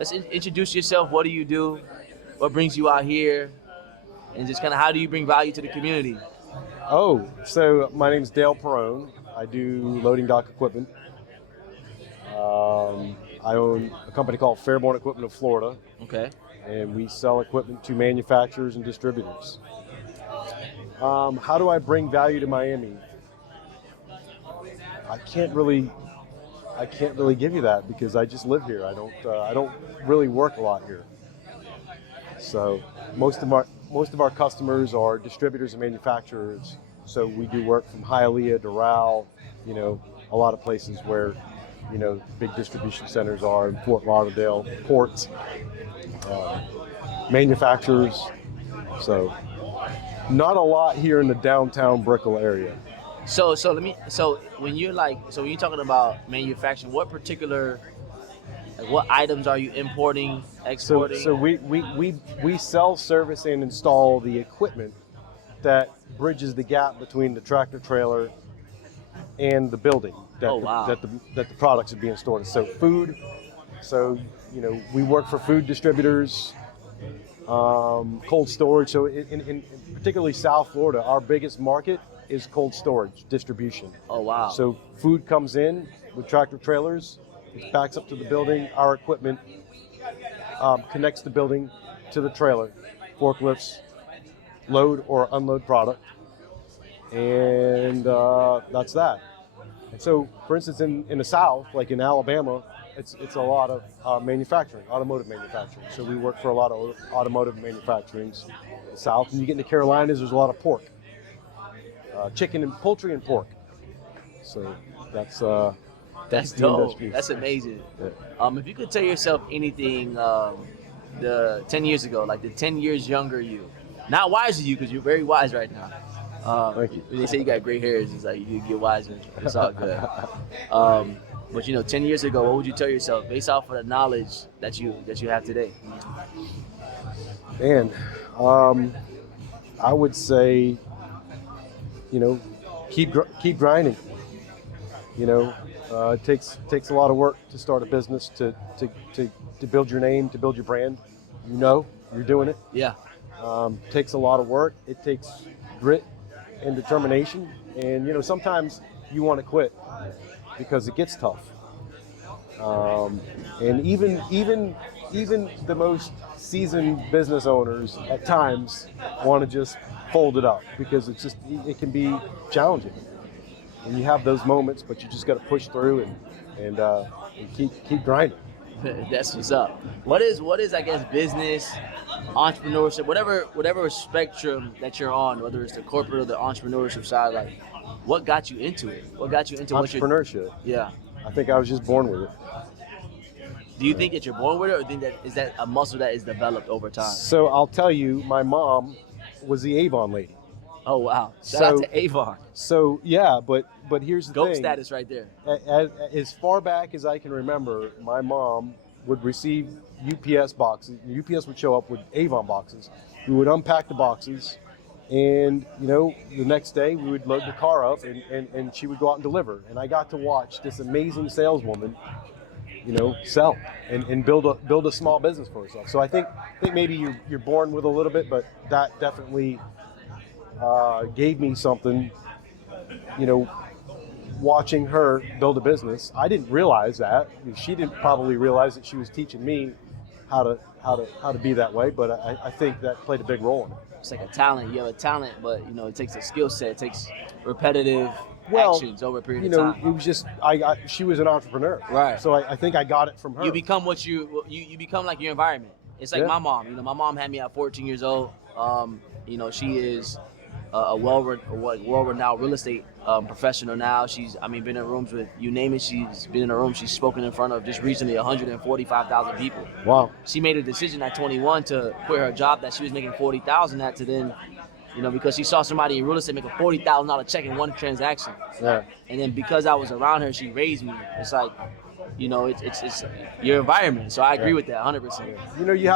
let's introduce yourself. What do you do? What brings you out here? And just kind of how do you bring value to the community? Oh, so my name's Dale Perrone. I do loading dock equipment. I own a company called Fairborn Equipment of Florida. Okay. And we sell equipment to manufacturers and distributors. How do I bring value to Miami? I can't really give you that because I just live here. I don't really work a lot here. So most of our customers are distributors and manufacturers. So we do work from Hialeah, Doral, a lot of places where, big distribution centers are in Fort Lauderdale, ports, manufacturers. So not a lot here in the downtown Brickell area. So when you're talking about manufacturing, what particular, what items are you importing, exporting? So we sell, service, and install the equipment that bridges the gap between the tractor trailer and the building that the products are being stored in. So food. So we work for food distributors, cold storage. So in particularly South Florida, our biggest market is cold storage distribution. Oh wow! So food comes in with tractor trailers, it backs up to the building. Our equipment connects the building to the trailer. Forklifts load or unload product, and that's that. And so, for instance, in the South, like in Alabama, it's a lot of manufacturing, automotive manufacturing. So we work for a lot of automotive manufacturing in the South. And you get into Carolinas, there's a lot of pork. Chicken and poultry and pork. So that's dope. Industry. That's amazing. Yeah. If you could tell yourself anything, the 10 years ago, like the 10 years younger you, not wiser you, because you're very wise right now. Thank you. They say you got gray hairs. It's like you get wiser. It's all good. But 10 years ago, what would you tell yourself based off of the knowledge that you have today? Man, I would say, keep grinding. It takes a lot of work to start a business, to build your name, to build your brand. You're doing it. Yeah. Takes a lot of work. It takes grit and determination. And sometimes you want to quit because it gets tough. And even the most seasoned business owners at times want to just fold it up because it can be challenging. And you have those moments, but you just got to push through and keep grinding. That's what's up. What is I guess business, entrepreneurship, whatever spectrum that you're on, whether it's the corporate or the entrepreneurship side, like what got you into it? What got you into entrepreneurship? Yeah. I think I was just born with it. Do you think that you're born with it, or think that is that a muscle that is developed over time? So I'll tell you, my mom was the Avon lady. Oh wow! Shout out to Avon. So yeah, but here's the thing. GOAT status right there. As far back as I can remember, my mom would receive UPS boxes. UPS would show up with Avon boxes. We would unpack the boxes, and the next day we would load the car up, and she would go out and deliver. And I got to watch this amazing saleswoman, sell and build a small business for herself. So I think maybe you're born with a little bit, but that definitely gave me something, watching her build a business. I didn't realize that. She didn't probably realize that she was teaching me how to be that way, but I think that played a big role in it. It's like a talent. You have a talent, but it takes a skill set. It takes repetitive actions over a period of time. It was just she was an entrepreneur, right? So I think I got it from her. You become what you become like your environment. It's like my mom. My mom had me at 14 years old. She is a world-renowned real estate professional now. She's been in rooms with you name it. She's been in a room. She's spoken in front of just recently 145,000 people. Wow. She made a decision at 21 to quit her job that she was making 40,000 at to then, because she saw somebody in real estate make a $40,000 check in one transaction. Yeah. And then because I was around her, she raised me. It's like, it's your environment. So I agree with that 100%. You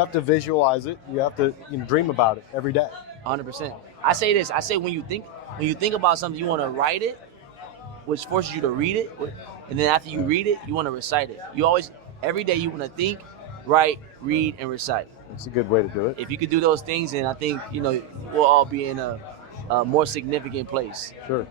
have to visualize it. You have to dream about it every day. 100%. I say this. I say when you think about something, you want to write it, which forces you to read it, and then after you read it, you want to recite it. You always, every day, you want to think, write, read, and recite. It's a good way to do it. If you could do those things, then I think, we'll all be in a more significant place. Sure.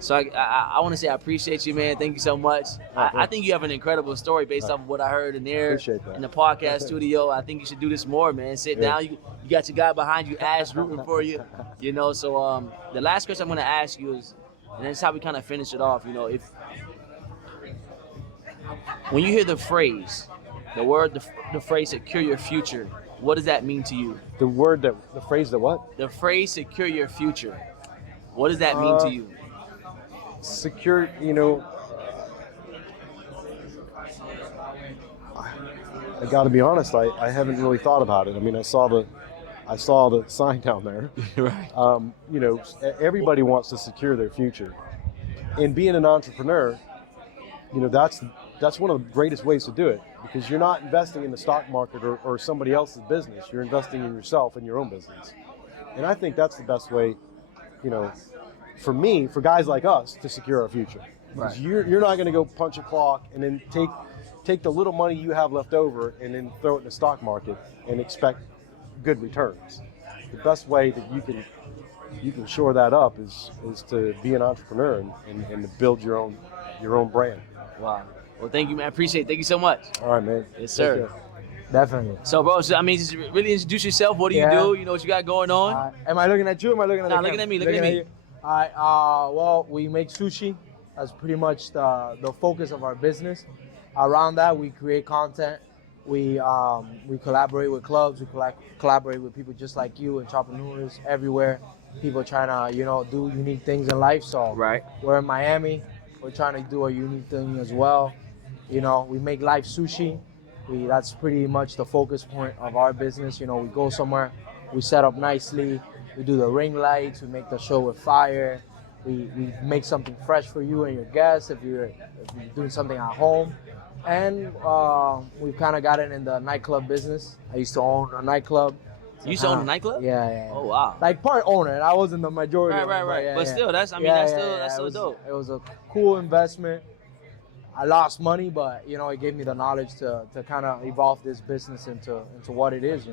So I want to say I appreciate you, man. Thank you so much. I think you have an incredible story based off of what I heard in there in the podcast studio. I think you should do this more, man. Sit down. You got your guy behind you, Ash, rooting for you. So the last question I'm going to ask you is, and that's how we kind of finish it off. If when you hear the phrase, the phrase "secure your future," what does that mean to you? The phrase, the what? The phrase "secure your future." What does that mean to you? Secure, I got to be honest. I haven't really thought about it. I mean, I saw the sign down there. Right. Everybody wants to secure their future, and being an entrepreneur, that's one of the greatest ways to do it, because you're not investing in the stock market or somebody else's business. You're investing in yourself and your own business, and I think that's the best way, for guys like us to secure our future. Right. You're not going to go punch a clock and then take the little money you have left over and then throw it in the stock market and expect good returns. The best way that you can shore that up is to be an entrepreneur and to build your own brand. Wow. Well, thank you, man. I appreciate it. Thank you so much. All right, man. Yes, sir. Definitely. So, bro, just really introduce yourself. What do you do? You know what you got going on? Am I looking at you? Or am I looking at looking at me. Looking at me. All right. Well, we make sushi. That's pretty much the focus of our business. Around that, we create content. We collaborate with clubs. We collaborate with people just like you, entrepreneurs everywhere. People trying to do unique things in life. So we're in Miami. We're trying to do a unique thing as well. We make live sushi. That's pretty much the focus point of our business. We go somewhere, we set up nicely, we do the ring lights, we make the show with fire, we make something fresh for you and your guests if you're doing something at home. And we've kind of gotten in the nightclub business. I used to own a nightclub. You used to own a nightclub? Yeah. Oh, wow. Like part owner, and I wasn't the majority. Right. But still, that's still dope. It was a cool investment. I lost money, but it gave me the knowledge to kind of evolve this business into what it is.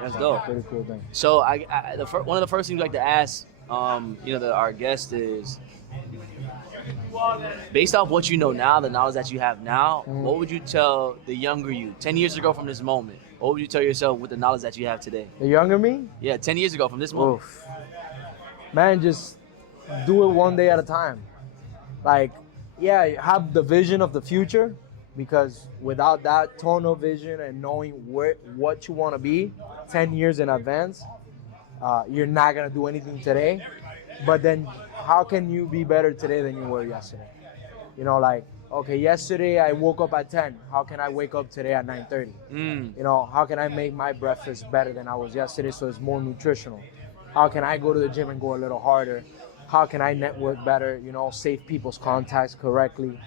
That's dope. Pretty cool thing. So one of the first things we like to ask, our guest is, based off what you know now, the knowledge that you have now, what would you tell the younger you 10 years ago from this moment? What would you tell yourself with the knowledge that you have today? The younger me? Yeah, 10 years ago from this moment. Oof. Man, just do it one day at a time. Have the vision of the future, because without that tunnel vision and knowing what you want to be 10 years in advance, you're not going to do anything today. But then how can you be better today than you were yesterday? Okay, yesterday I woke up at 10. How can I wake up today at 9:30? How can I make my breakfast better than I was yesterday so it's more nutritional? How can I go to the gym and go a little harder? How can I network better, save people's contacts correctly?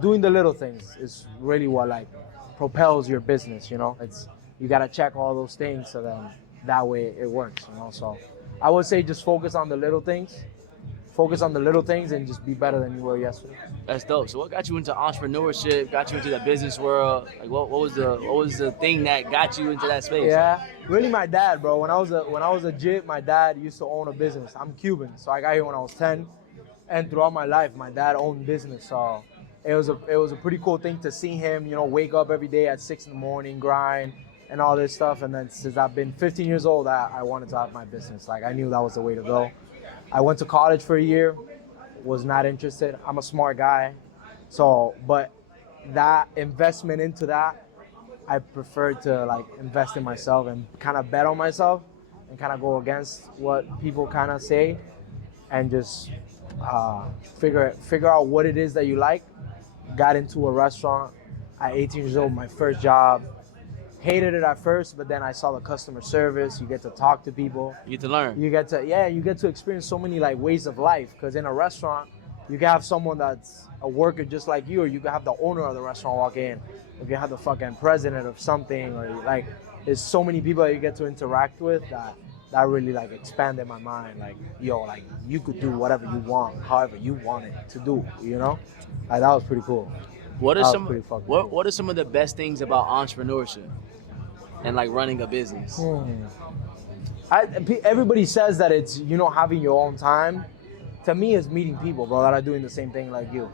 Doing the little things is really what propels your business, you got to check all those things so then that way it works, So I would say just focus on the little things. Focus on the little things and just be better than you were yesterday. That's dope. So what got you into entrepreneurship, got you into the business world? What was the thing that got you into that space? Yeah, really my dad, bro. When I was a jit, my dad used to own a business. I'm Cuban, so I got here when I was 10. And throughout my life, my dad owned business. So it was a pretty cool thing to see him, wake up every day at 6 in the morning, grind, and all this stuff. And then since I've been 15 years old, I wanted to have my business. I knew that was the way to go. I went to college for a year, was not interested. I'm a smart guy. But that investment into that, I preferred to invest in myself and kind of bet on myself and kind of go against what people kind of say and just figure out what it is that you like. Got into a restaurant at 18 years old, my first job. Hated it at first, but then I saw the customer service. You get to talk to people. You get to learn. You get to experience so many ways of life. Because in a restaurant, you can have someone that's a worker just like you, or you can have the owner of the restaurant walk in. You can have the fucking president of something, or there's so many people that you get to interact with that really expanded my mind. You could do whatever you want, however you want it to do. That was pretty cool. What are some of the best things about entrepreneurship? and like running a business? Everybody says that it's, you know, having your own time. To me, it's meeting people, bro, that are doing the same thing like you.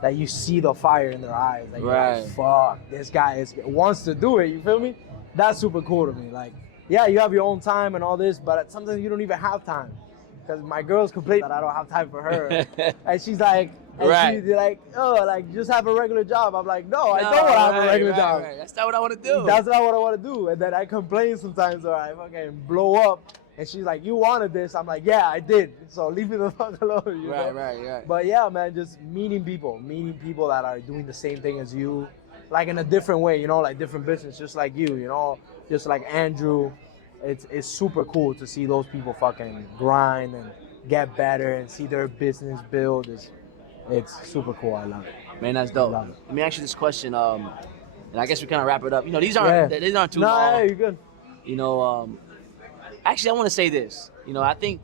That you see the fire in their eyes. Like, you're like, fuck, this guy wants to do it, you feel me? That's super cool to me. Like, yeah, you have your own time and all this, but sometimes you don't even have time. Because my girls complain that I don't have time for her. And she's like, she's like, oh, like, just have a regular job. I'm like, no, I don't want to have a regular job. Right. That's not what I want to do. That's not what I want to do. And then I complain sometimes, or I fucking blow up. And she's like, you wanted this. I'm like, yeah, I did. So leave me the fuck alone. You know? Right. But yeah, man, just meeting people that are doing the same thing as you, like in a different way, you know, like different business, just like you know, just like Andrew. It's super cool to see those people fucking grind and get better and see their business build. It's super cool. I love it. Man, that's dope. Let me ask you this question, and I guess we kind of wrap it up. You know, these aren't too long. Nah, you're good. You know, actually, I want to say this. You know, I think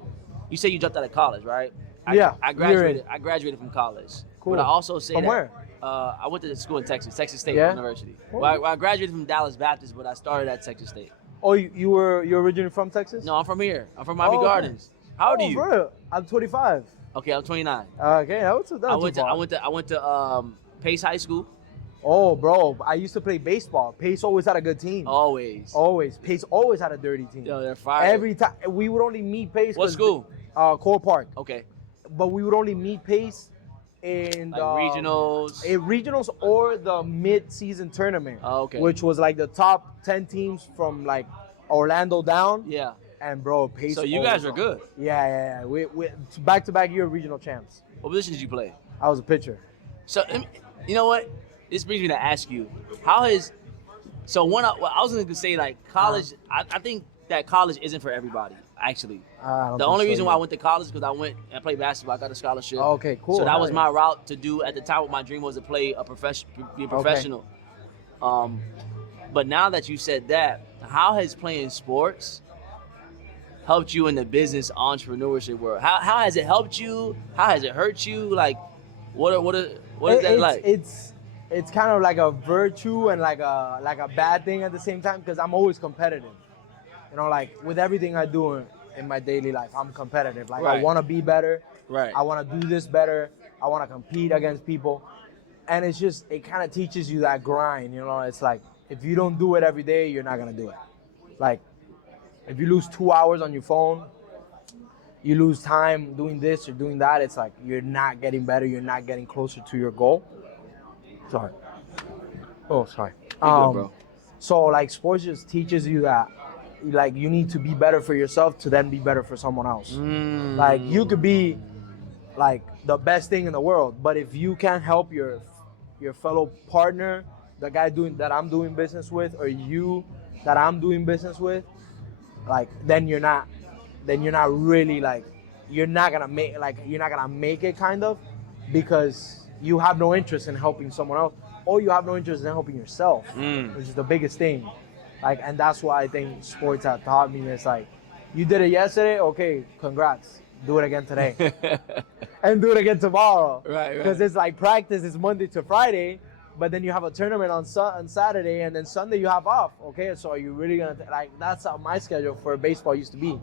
you say you dropped out of college, right? I graduated from college. Cool. But I also say from where? I went to school in Texas State University. Cool. Well, I graduated from Dallas Baptist, but I started at Texas State. Oh, you're originally from Texas? No, I'm from here. I'm from Miami Gardens. How old are you? Bro, I'm 25. Okay, I'm 29. Okay, I went to Pace High School. Oh, bro, I used to play baseball. Pace always had a good team. Always. Pace always had a dirty team. Yo, they're fire. Every time we would only meet Pace. What school? Core Park. Okay. But we would only meet Pace in like regionals. Regionals or the mid-season tournament. Oh, okay. Which was like the top 10 teams from like Orlando down. Yeah. And bro, Pace. So you guys are good. Yeah. We back-to-back year regional champs. What position did you play? I was a pitcher. So you know what? This brings me to ask you, I was going to say, like, college, I think that college isn't for everybody, actually. The only reason why I went to college is because I went and played basketball. I got a scholarship. Okay, cool. So that was my route to do. At the time, what my dream was to play be a professional. Okay. But now that you said that, how has playing sports helped you in the business entrepreneurship world? How has it helped you? How has it hurt you? Like, what is that like? It's kind of like a virtue and like a bad thing at the same time, because I'm always competitive. You know, like with everything I do in my daily life, I'm competitive. Like I want to be better. Right. I want to do this better. I want to compete against people. And it kind of teaches you that grind. You know, it's like if you don't do it every day, you're not going to do it. Like if you lose 2 hours on your phone, you lose time doing this or doing that, it's like you're not getting better. You're not getting closer to your goal. Sorry. Oh, sorry. Good, bro. So like sports just teaches you that like you need to be better for yourself to then be better for someone else. Like you could be like the best thing in the world, but if you can't help your fellow partner, the guy that I'm doing business with, or you that I'm doing business with, like then you're not really like you're not gonna make it kind of, because you have no interest in helping someone else, or you have no interest in helping yourself, which is the biggest thing. Like, and that's why I think sports have taught me. It's like, you did it yesterday, okay, congrats. Do it again today. And do it again tomorrow. Right. Because it's like practice is Monday to Friday, but then you have a tournament on Saturday, and then Sunday you have off. Okay, so are you really gonna like? That's how my schedule for baseball used to be.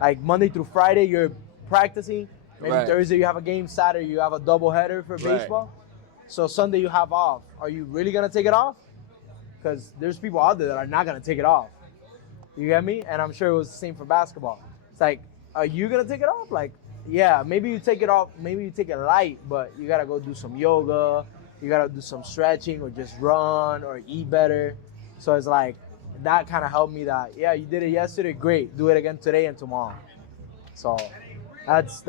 Like Monday through Friday, you're practicing. Maybe Thursday you have a game, Saturday you have a doubleheader for baseball. So Sunday you have off. Are you really gonna take it off? Because there's people out there that are not gonna take it off. You get me? And I'm sure it was the same for basketball. It's like, are you gonna take it off? Like, yeah, maybe you take it off, maybe you take it light, but you gotta go do some yoga, you gotta do some stretching, or just run, or eat better. So it's like, that kind of helped me that, yeah, you did it yesterday, great, do it again today and tomorrow. So it's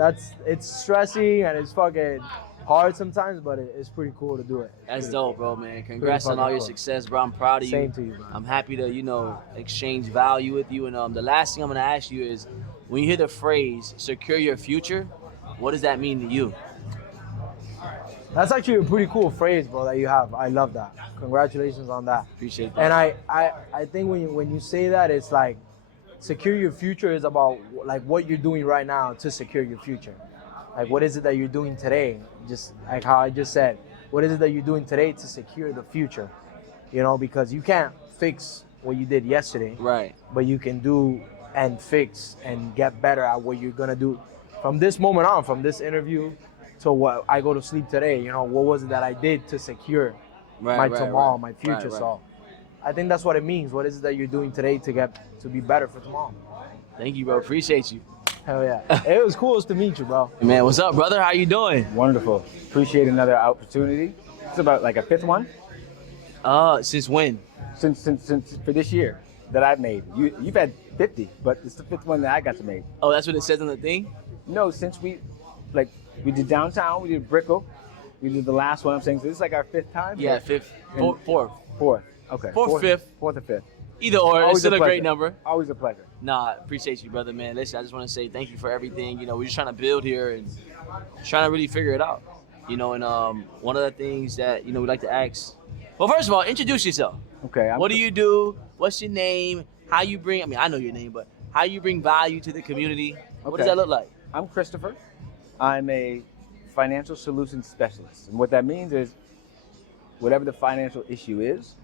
stressing and it's fucking hard sometimes, but it's pretty cool to do it. That's dope, bro, man. Congrats on all your success, bro. I'm proud of you. Same to you, bro. I'm happy to, exchange value with you. And the last thing I'm going to ask you is, when you hear the phrase, secure your future, what does that mean to you? That's actually a pretty cool phrase, bro, that you have. I love that. Congratulations on that. Appreciate that. And I think when you say that, it's like, secure your future is about like what you're doing right now to secure your future. Like, what is it that you're doing today? Just like how I just said, what is it that you're doing today to secure the future? Because you can't fix what you did yesterday, Right. but you can do and fix and get better at what you're gonna do from this moment on, from this interview to what I go to sleep today. You know, what was it that I did to secure my tomorrow, my future? Right. So I think that's what it means. What is it that you're doing today to be better for tomorrow? Thank you, bro. Appreciate you. Hell yeah. It was cool to meet you, bro. Man, what's up, brother? How you doing? Wonderful. Appreciate another opportunity. It's about like a fifth one Since when? since for this year that I've made. You've had 50, but it's the fifth one that I got to make. Oh, that's what it says on the thing? No, since we did downtown, we did Brickell, we did the last one. I'm saying so this is like our fifth time. Yeah, fifth, fourth. Fourth. Okay. Fourth, fifth. Fourth or fifth. Either or, Always it's still a great pleasure. number. Always a pleasure. Nah, appreciate you, brother, man. Listen, I just want to say thank you for everything. You know, we're just trying to build here and trying to really figure it out. You know, and one of the things that, you know, we like to ask. Well, first of all, introduce yourself. Okay. What do you do? What's your name? How you bring, I mean, I know your name, but how you bring value to the community? What does Okay. that look like? I'm Christopher. I'm a financial solutions specialist. And what that means is whatever the financial issue is,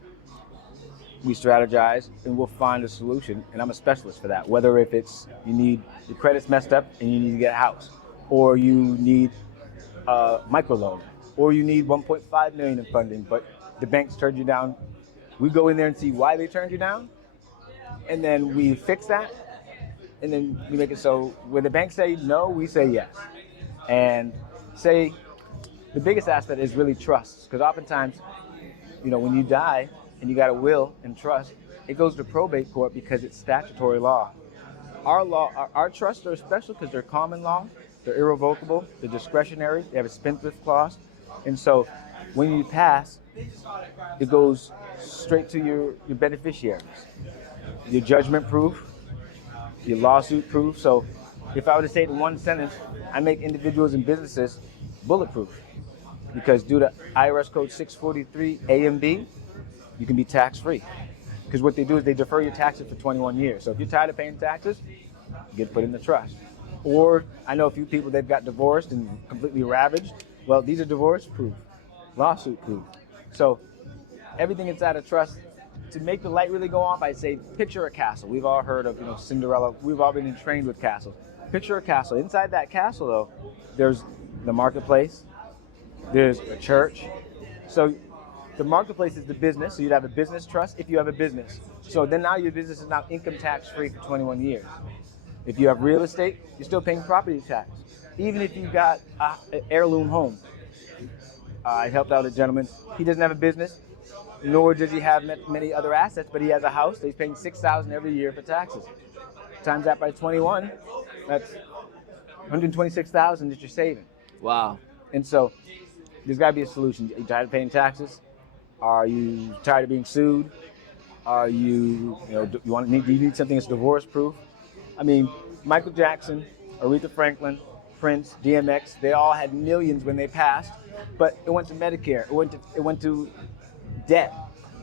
we strategize and we'll find a solution. And I'm a specialist for that. Whether if it's your credit's messed up and you need to get a house, or you need a microloan, or you need 1.5 million in funding, but the banks turned you down. We go in there and see why they turned you down, and then we fix that, and then we make it so when the banks say no, we say yes. And say the biggest aspect is really trust, because oftentimes, you know, when you die and you got a will and trust, it goes to probate court because it's statutory law. Our trusts are special because they're common law, they're irrevocable, they're discretionary, they have a spendthrift clause, and so when you pass, it goes straight to your beneficiaries. Your judgment proof, your lawsuit proof. So if I were to say it in one sentence, I make individuals and businesses bulletproof, because due to IRS code 643 A and B, you can be tax-free. Because what they do is they defer your taxes for 21 years. So if you're tired of paying taxes, you get put in the trust. Or I know a few people that got divorced and completely ravaged. Well, these are divorce-proof, lawsuit-proof. So everything inside a trust, to make the light really go off, I'd say picture a castle. We've all heard of, you know, Cinderella. We've all been trained with castles. Picture a castle. Inside that castle, though, there's the marketplace, there's a church. So the marketplace is the business, so you'd have a business trust if you have a business. So then now your business is now income tax free for 21 years. If you have real estate, you're still paying property tax. Even if you've got an heirloom home. I helped out a gentleman. He doesn't have a business, nor does he have many other assets, but he has a house. He's paying $6,000 every year for taxes. Times that by 21, that's $126,000 that you're saving. Wow. And so there's got to be a solution. Are you tired of paying taxes? Are you tired of being sued? Are you do you need something that's divorce proof? I mean, Michael Jackson, Aretha Franklin, Prince, DMX, they all had millions when they passed, but it went to Medicare. It went to debt.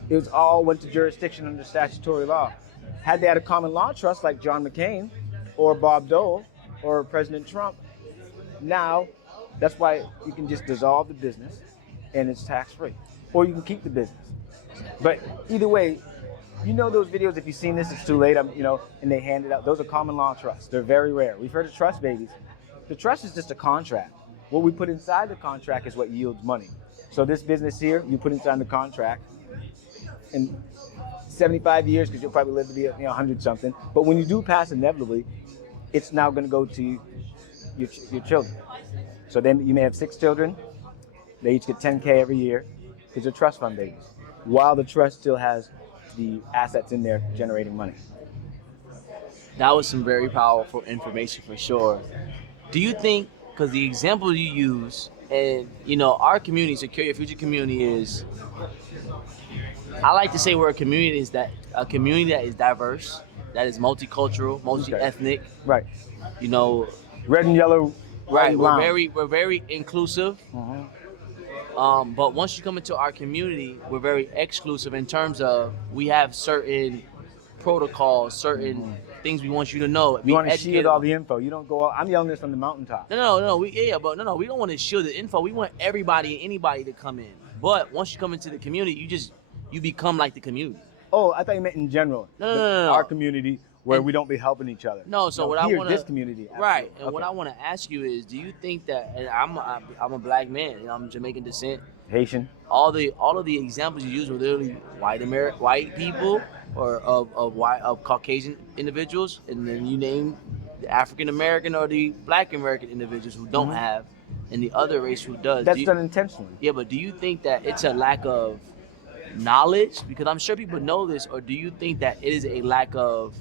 It was all went to jurisdiction under statutory law. Had they had a common law trust like John McCain or Bob Dole or President Trump, now that's why you can just dissolve the business and it's tax-free. Or you can keep the business. But either way, you know those videos, if you've seen this, it's too late, and they hand it out. Those are common law trusts. They're very rare. We've heard of trust babies. The trust is just a contract. What we put inside the contract is what yields money. So this business here, you put inside the contract, in 75 years, because you'll probably live to be 100 something, but when you do pass inevitably, it's now going to go to your children. So then you may have 6 children. They each get $10K every year because they're trust fund babies, while the trust still has the assets in there generating money. That was some very powerful information for sure. Do you think, because the example you use, and our community, Secure Your Future community, is, I like to say we're a community that is diverse, that is multicultural, multi-ethnic. Right. Red and yellow. Right. And We're very inclusive. Mm-hmm. But once you come into our community, we're very exclusive in terms of we have certain protocols, certain things we want you to know. You want to shield all the info. You don't go out. I'm yelling this from the mountaintop. No. We don't want to shield the info. We want everybody and anybody to come in. But once you come into the community, you become like the community. Oh, I thought you meant in general. No. Our community where And- we don't be helping each other. No, so what I here, want this community. right? absolutely. And what Okay. I want to ask you is, do you think that, and I'm a black man, you know, I'm Jamaican descent. Haitian. All of the examples you used were literally white people or of Caucasian individuals, and then you name the African American or the Black American individuals who don't have, and the other race who does. That's done intentionally. Yeah, but do you think that it's a lack of knowledge? Because I'm sure people know this, or do you think that it is a lack of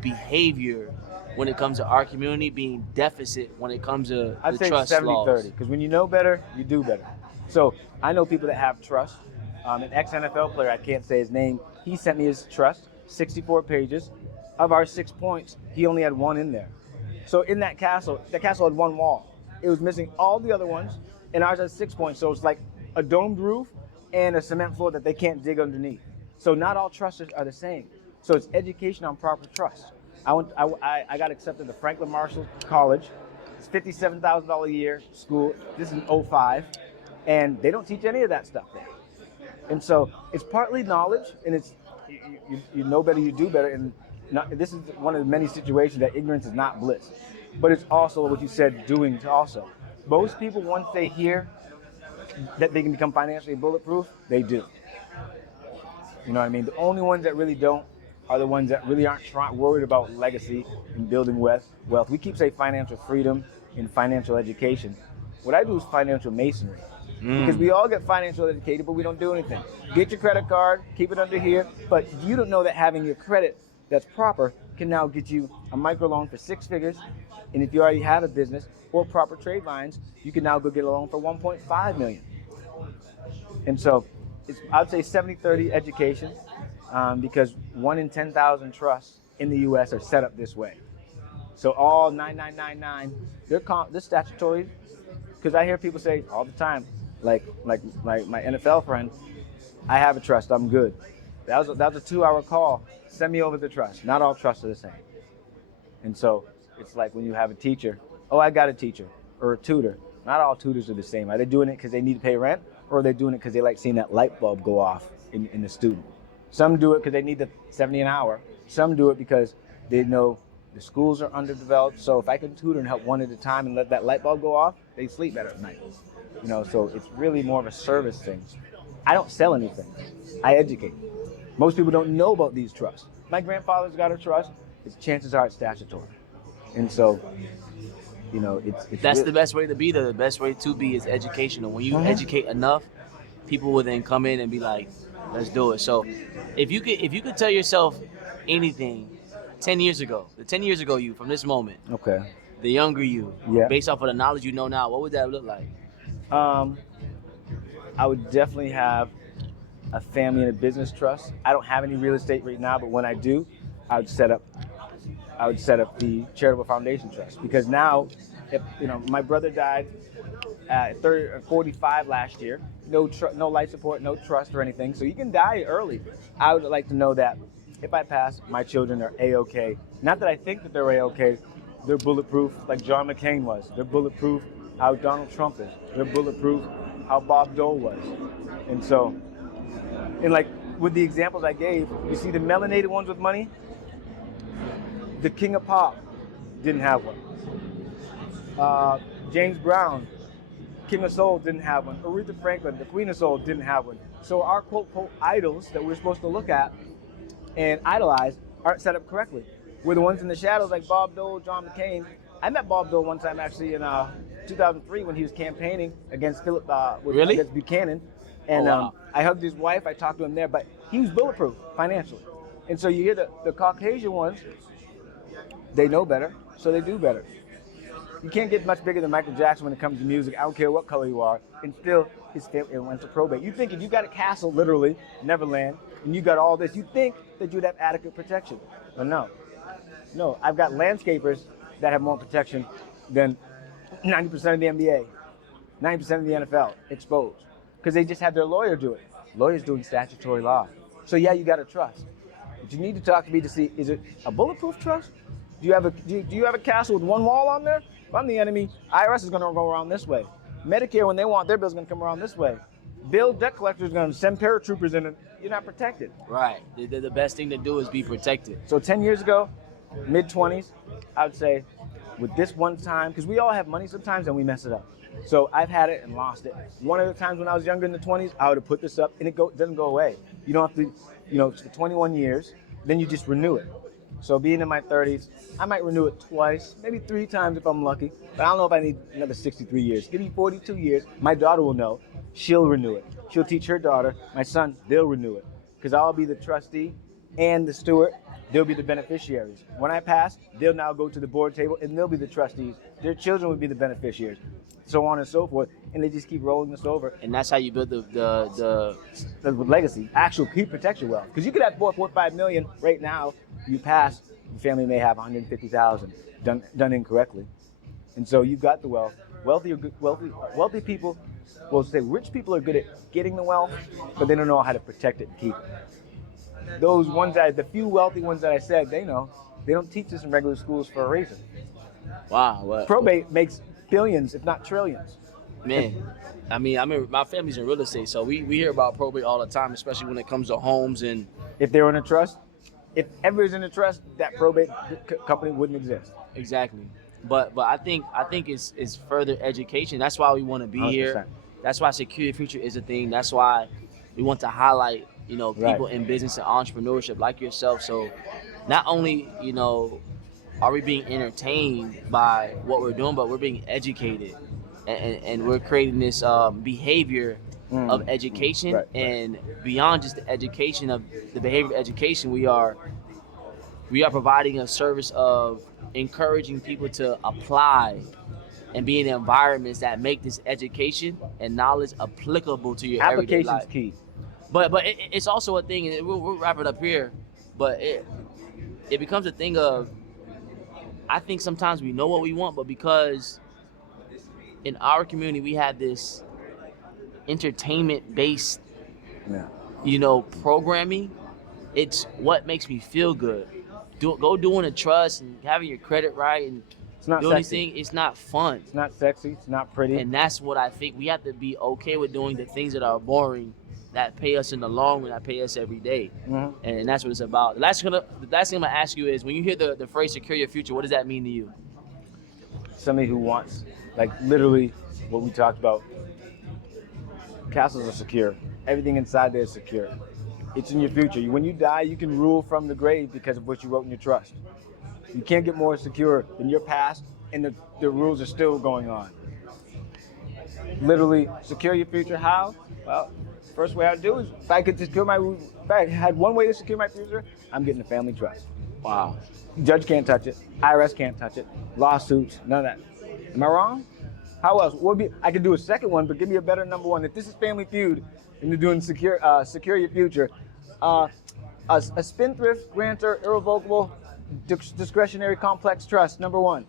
behavior when it comes to our community being deficit when it comes to I'd the say trust 70-30, laws? because when you know better, you do better. So I know people that have trust. An ex-NFL player, I can't say his name, he sent me his trust, 64 pages. Of our 6 points, he only had one in there. So in that castle had one wall. It was missing all the other ones, and ours had 6 points. So it's like a domed roof and a cement floor that they can't dig underneath. So not all trusts are the same. So it's education on proper trust. I got accepted to Franklin Marshall College. It's $57,000 a year school. This is in '05, and they don't teach any of that stuff there. And so it's partly knowledge, and it's you know better, you do better. And this is one of the many situations that ignorance is not bliss, but it's also what you said, doing also. Most people, once they hear that they can become financially bulletproof, they do. You know what I mean? The only ones that really don't are the ones that really aren't worried about legacy and building wealth. We keep saying financial freedom and financial education. What I do is financial masonry. Because we all get financial educated, but we don't do anything. Get your credit card, keep it under here, but you don't know that having your credit that's proper can now get you a microloan for 6 figures. And if you already have a business or proper trade lines, you can now go get a loan for 1.5 million. And so I'd say 70-30 education, because 1 in 10,000 trusts in the U.S. are set up this way. So all 9999, they're statutory. Because I hear people say all the time, like my NFL friend, I have a trust, I'm good. That was a 2-hour call. Send me over the trust. Not all trusts are the same. And so it's like when you have a teacher, oh, I got a teacher, or a tutor. Not all tutors are the same. Are they doing it because they need to pay rent, or are they doing it because they like seeing that light bulb go off in the student? Some do it because they need the 70 an hour. Some do it because they know the schools are underdeveloped. So if I can tutor and help one at a time and let that light bulb go off, they sleep better at night. You know, so it's really more of a service thing. I don't sell anything. I educate. Most people don't know about these trusts. My grandfather's got a trust. Its chances are it's statutory. And so, you know, it's That's the best way to be. The best way to be is educational. When you educate enough, people will then come in and be like, let's do it. So if you could tell yourself anything 10 years ago, the 10 years ago you from this moment, Okay. the younger you, Yeah. based off of the knowledge you know now, what would that look like? I would definitely have a family and a business trust. I don't have any real estate right now, but when I do, I would set up the charitable foundation trust, because now, if my brother died at 45 last year, no life support, no trust or anything, so you can die early. I would like to know that if I pass, my children are A-okay. Not that I think that they're A-okay, they're bulletproof like John McCain was. They're bulletproof how Donald Trump is. They're bulletproof how Bob Dole was. And so, and like with the examples I gave, you see the melanated ones with money? The King of Pop didn't have one. James Brown, King of Soul, didn't have one. Aretha Franklin, the Queen of Soul, didn't have one. So our quote idols that we're supposed to look at and idolize aren't set up correctly. We're the ones in the shadows like Bob Dole, John McCain. I met Bob Dole one time actually in 2003 when he was campaigning against against Buchanan. And wow. I hugged his wife, I talked to him there, but he was bulletproof financially. And so you hear the Caucasian ones, they know better, so they do better. You can't get much bigger than Michael Jackson when it comes to music. I don't care what color you are. And still, his family went to probate. You think if you got a castle, literally, Neverland, and you got all this, you think that you'd have adequate protection. But no. No, I've got landscapers that have more protection than 90% of the NBA, 90% of the NFL exposed. Because they just had their lawyer do it. Lawyers doing statutory law. So yeah, you got to trust. But you need to talk to me to see, is it a bulletproof trust? Do you have a castle with one wall on there? If I'm the enemy, IRS is going to go around this way. Medicare, when they want their bills, going to come around this way. Bill debt collector is going to send paratroopers in you're not protected. Right. The best thing to do is be protected. So 10 years ago, mid-20s, I would say, with this one time, because we all have money sometimes and we mess it up. So I've had it and lost it. One of the times when I was younger in the 20s, I would have put this up and it doesn't go away. You don't have to, for 21 years, then you just renew it. So being in my 30s, I might renew it twice, maybe 3 times if I'm lucky. But I don't know if I need another 63 years. Give me 42 years, my daughter will know. She'll renew it. She'll teach her daughter, my son, they'll renew it. Because I'll be the trustee and the steward. They'll be the beneficiaries. When I pass, they'll now go to the board table and they'll be the trustees. Their children will be the beneficiaries, so on and so forth. And they just keep rolling this over. And that's how you build the legacy, actual key protection wealth. Because you could have 4.5 million right now. You pass, your family may have 150,000 done incorrectly. And so you've got the wealth. Wealthy people will say rich people are good at getting the wealth, but they don't know how to protect it and keep it. Those ones the few wealthy ones that I said, they know. They don't teach this in regular schools for a reason. Wow. Probate makes billions, if not trillions. Man, I mean, my family's in real estate, so we hear about probate all the time, especially when it comes to homes and. If they're in a trust, if everybody's in a trust, that probate company wouldn't exist. Exactly. But I think it's further education. That's why we want to be 100%. here. That's why Secure Your Future is a thing. That's why we want to highlight, people in business and entrepreneurship like yourself. So not only, are we being entertained by what we're doing, but we're being educated. And we're creating this behavior of education. Right. And beyond just the education of the behavior of education, we are providing a service of encouraging people to apply and be in environments that make this education and knowledge applicable to your everyday life. Application's key. But it's also a thing, and we'll wrap it up here, but it becomes a thing of, I think sometimes we know what we want, but because in our community we have this entertainment-based, programming, it's what makes me feel good. Doing a trust and having your credit right and It's not doing sexy. these things, it's not fun. It's not sexy. It's not pretty. And that's what I think. We have to be okay with doing the things that are boring, that pay us in the long run, that pay us every day. Mhm. And that's what it's about. The last thing I'm going to ask you is, when you hear the phrase secure your future, what does that mean to you? Somebody who wants, literally what we talked about. Castles are secure. Everything inside there is secure. It's in your future. When you die, you can rule from the grave because of what you wrote in your trust. You can't get more secure than your past, and the rules are still going on. Literally, secure your future. How? Well, first way I'd do is, if I had one way to secure my future, I'm getting a family trust. Wow. Judge can't touch it. IRS can't touch it. Lawsuits, none of that. Am I wrong? How else? I could do a second one, but give me a better number one. If this is Family Feud and you're doing secure your future, a spendthrift, grantor, irrevocable, discretionary complex trust, number one.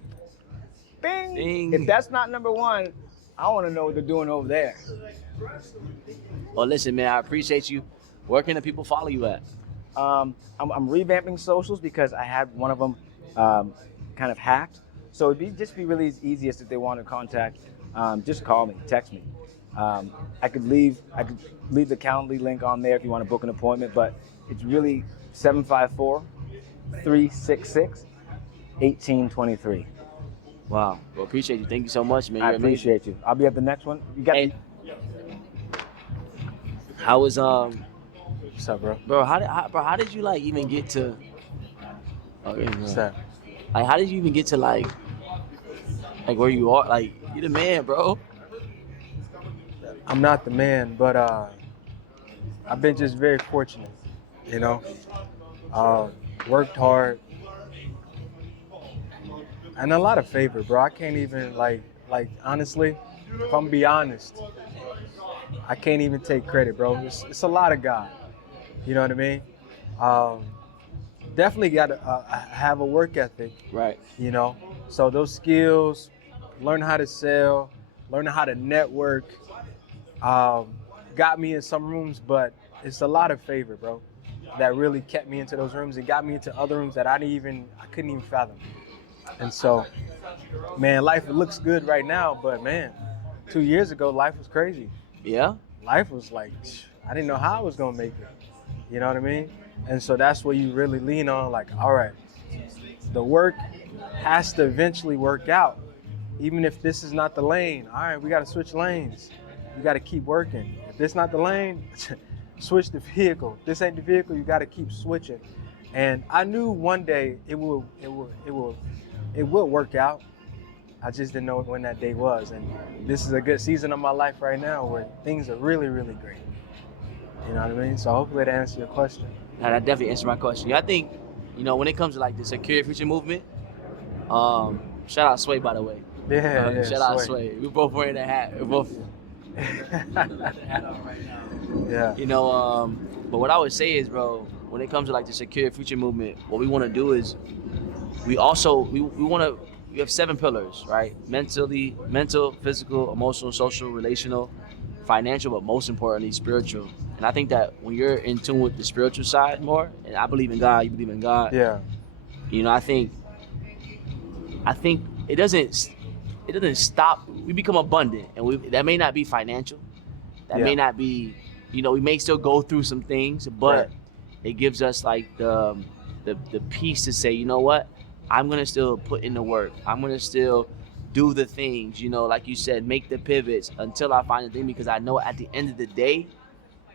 Bing. Bing. If that's not number one, I want to know what they're doing over there. Well, listen, man, I appreciate you. Where can the people follow you at? I'm revamping socials because I had one of them kind of hacked. So it'd just be really easiest if they want to contact. Just call me, text me. I could leave the Calendly link on there if you want to book an appointment, but it's really 754-366-1823. Wow. Well, appreciate you. Thank you so much, man. I You're amazing. appreciate you. I'll be at the next one. You got Hey, how was What's up, bro? bro? How did you even get to? Okay, What's that? How did you even get to where you are? You're the man, bro. I'm not the man, but I've been just very fortunate, worked hard, and a lot of favor, bro. I can't even honestly, if I'm be honest, I can't even take credit, bro. It's a lot of God. You know what I mean? Definitely got to have a work ethic. Right. So those skills, learning how to sell, learning how to network, got me in some rooms, but it's a lot of favor, bro, that really kept me into those rooms and got me into other rooms that I couldn't even fathom. And so, man, life looks good right now, but man, 2 years ago, life was crazy. Yeah. Life was I didn't know how I was gonna make it. You know what I mean? And so that's where you really lean on, like, all right, the work has to eventually work out. Even if this is not the lane, all right, we got to switch lanes. You got to keep working. If this not the lane, switch the vehicle. If this ain't the vehicle, you got to keep switching. And I knew one day it will work out. I just didn't know when that day was. And this is a good season of my life right now where things are really, really great. You know what I mean? So hopefully that answers your question. That definitely answered my question. I think, when it comes to like the secure future movement, shout out Sway, by the way. Yeah, shout out Sway. We're both wearing a hat. We're both yeah. But what I would say is, bro, when it comes to like the secure future movement, what we want to do is we have 7 pillars, right? Mental, physical, emotional, social, relational, financial, but most importantly, spiritual. And I think that when you're in tune with the spiritual side more, and I believe in God, you believe in God. Yeah. I think it doesn't stop. We become abundant, and that may not be financial. That may not be, we may still go through some things, but it gives us like the peace to say, you know what? I'm gonna still put in the work. I'm gonna still do the things, like you said, make the pivots until I find the thing, because I know at the end of the day,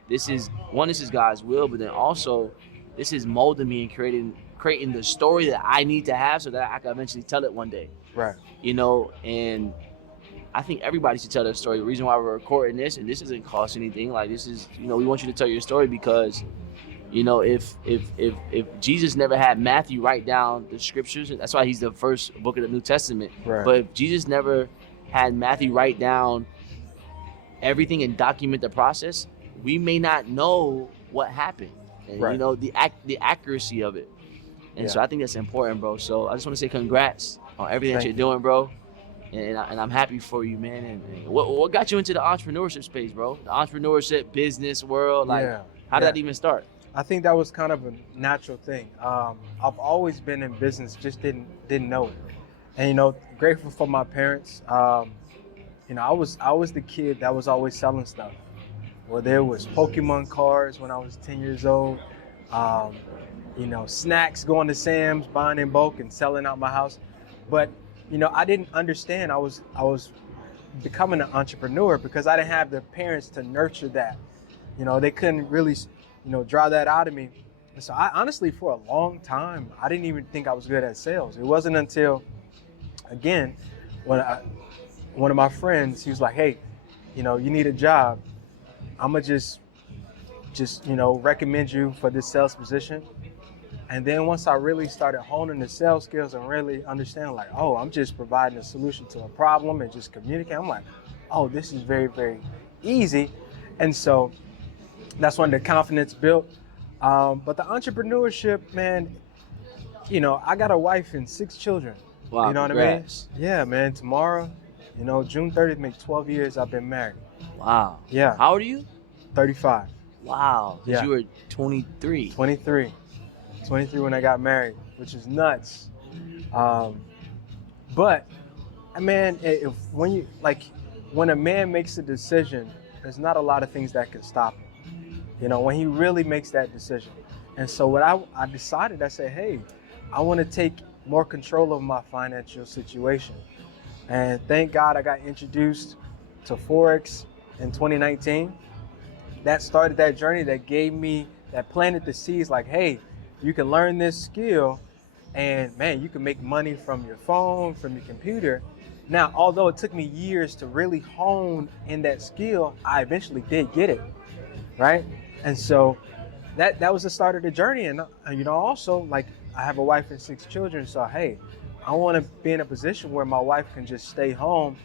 this is God's will, but then also this is molding me and creating the story that I need to have so that I can eventually tell it one day. Right. And I think everybody should tell their story. The reason why we're recording this, and this doesn't cost anything, like this is, we want you to tell your story because, if Jesus never had Matthew write down the scriptures, that's why he's the first book of the New Testament. Right. But if Jesus never had Matthew write down everything and document the process, we may not know what happened, and the accuracy of it. And so I think that's important, bro. So I just want to say congrats on everything that you're doing, bro. And I'm happy for you, man. And what got you into the entrepreneurship space, bro? The entrepreneurship business world, how did that even start? I think that was kind of a natural thing. I've always been in business, just didn't know it. And grateful for my parents. I was the kid that was always selling stuff. Well, there was Pokemon cards when I was 10 years old. Snacks, going to Sam's, buying in bulk and selling out my house. But I didn't understand. I was becoming an entrepreneur because I didn't have the parents to nurture that. They couldn't really, draw that out of me. And so I honestly, for a long time, I didn't even think I was good at sales. It wasn't until, again, when one of my friends, he was like, hey, you need a job. I'm gonna just recommend you for this sales position. And then once I really started honing the sales skills and really understanding, like, oh, I'm just providing a solution to a problem and just communicating, I'm like, oh, this is very, very easy. And so that's when the confidence built. But the entrepreneurship, man, I got a wife and 6 children. Wow, you know congrats. what I mean? Yeah, man, tomorrow, June 30th makes 12 years I've been married. Wow. Yeah. How old are you? 35. Wow. Because you were 23. 23 when I got married, which is nuts. But man, when a man makes a decision, there's not a lot of things that can stop him. When he really makes that decision. And so what I decided, I said, hey, I want to take more control of my financial situation. And thank God I got introduced to Forex in 2019. That started that journey that planted the seeds, like, hey, you can learn this skill and man, you can make money from your phone, from your computer. Now, although it took me years to really hone in that skill, I eventually did get it, right? And so that was the start of the journey. And also, like, I have a wife and 6 children, so hey, I want to be in a position where my wife can just stay home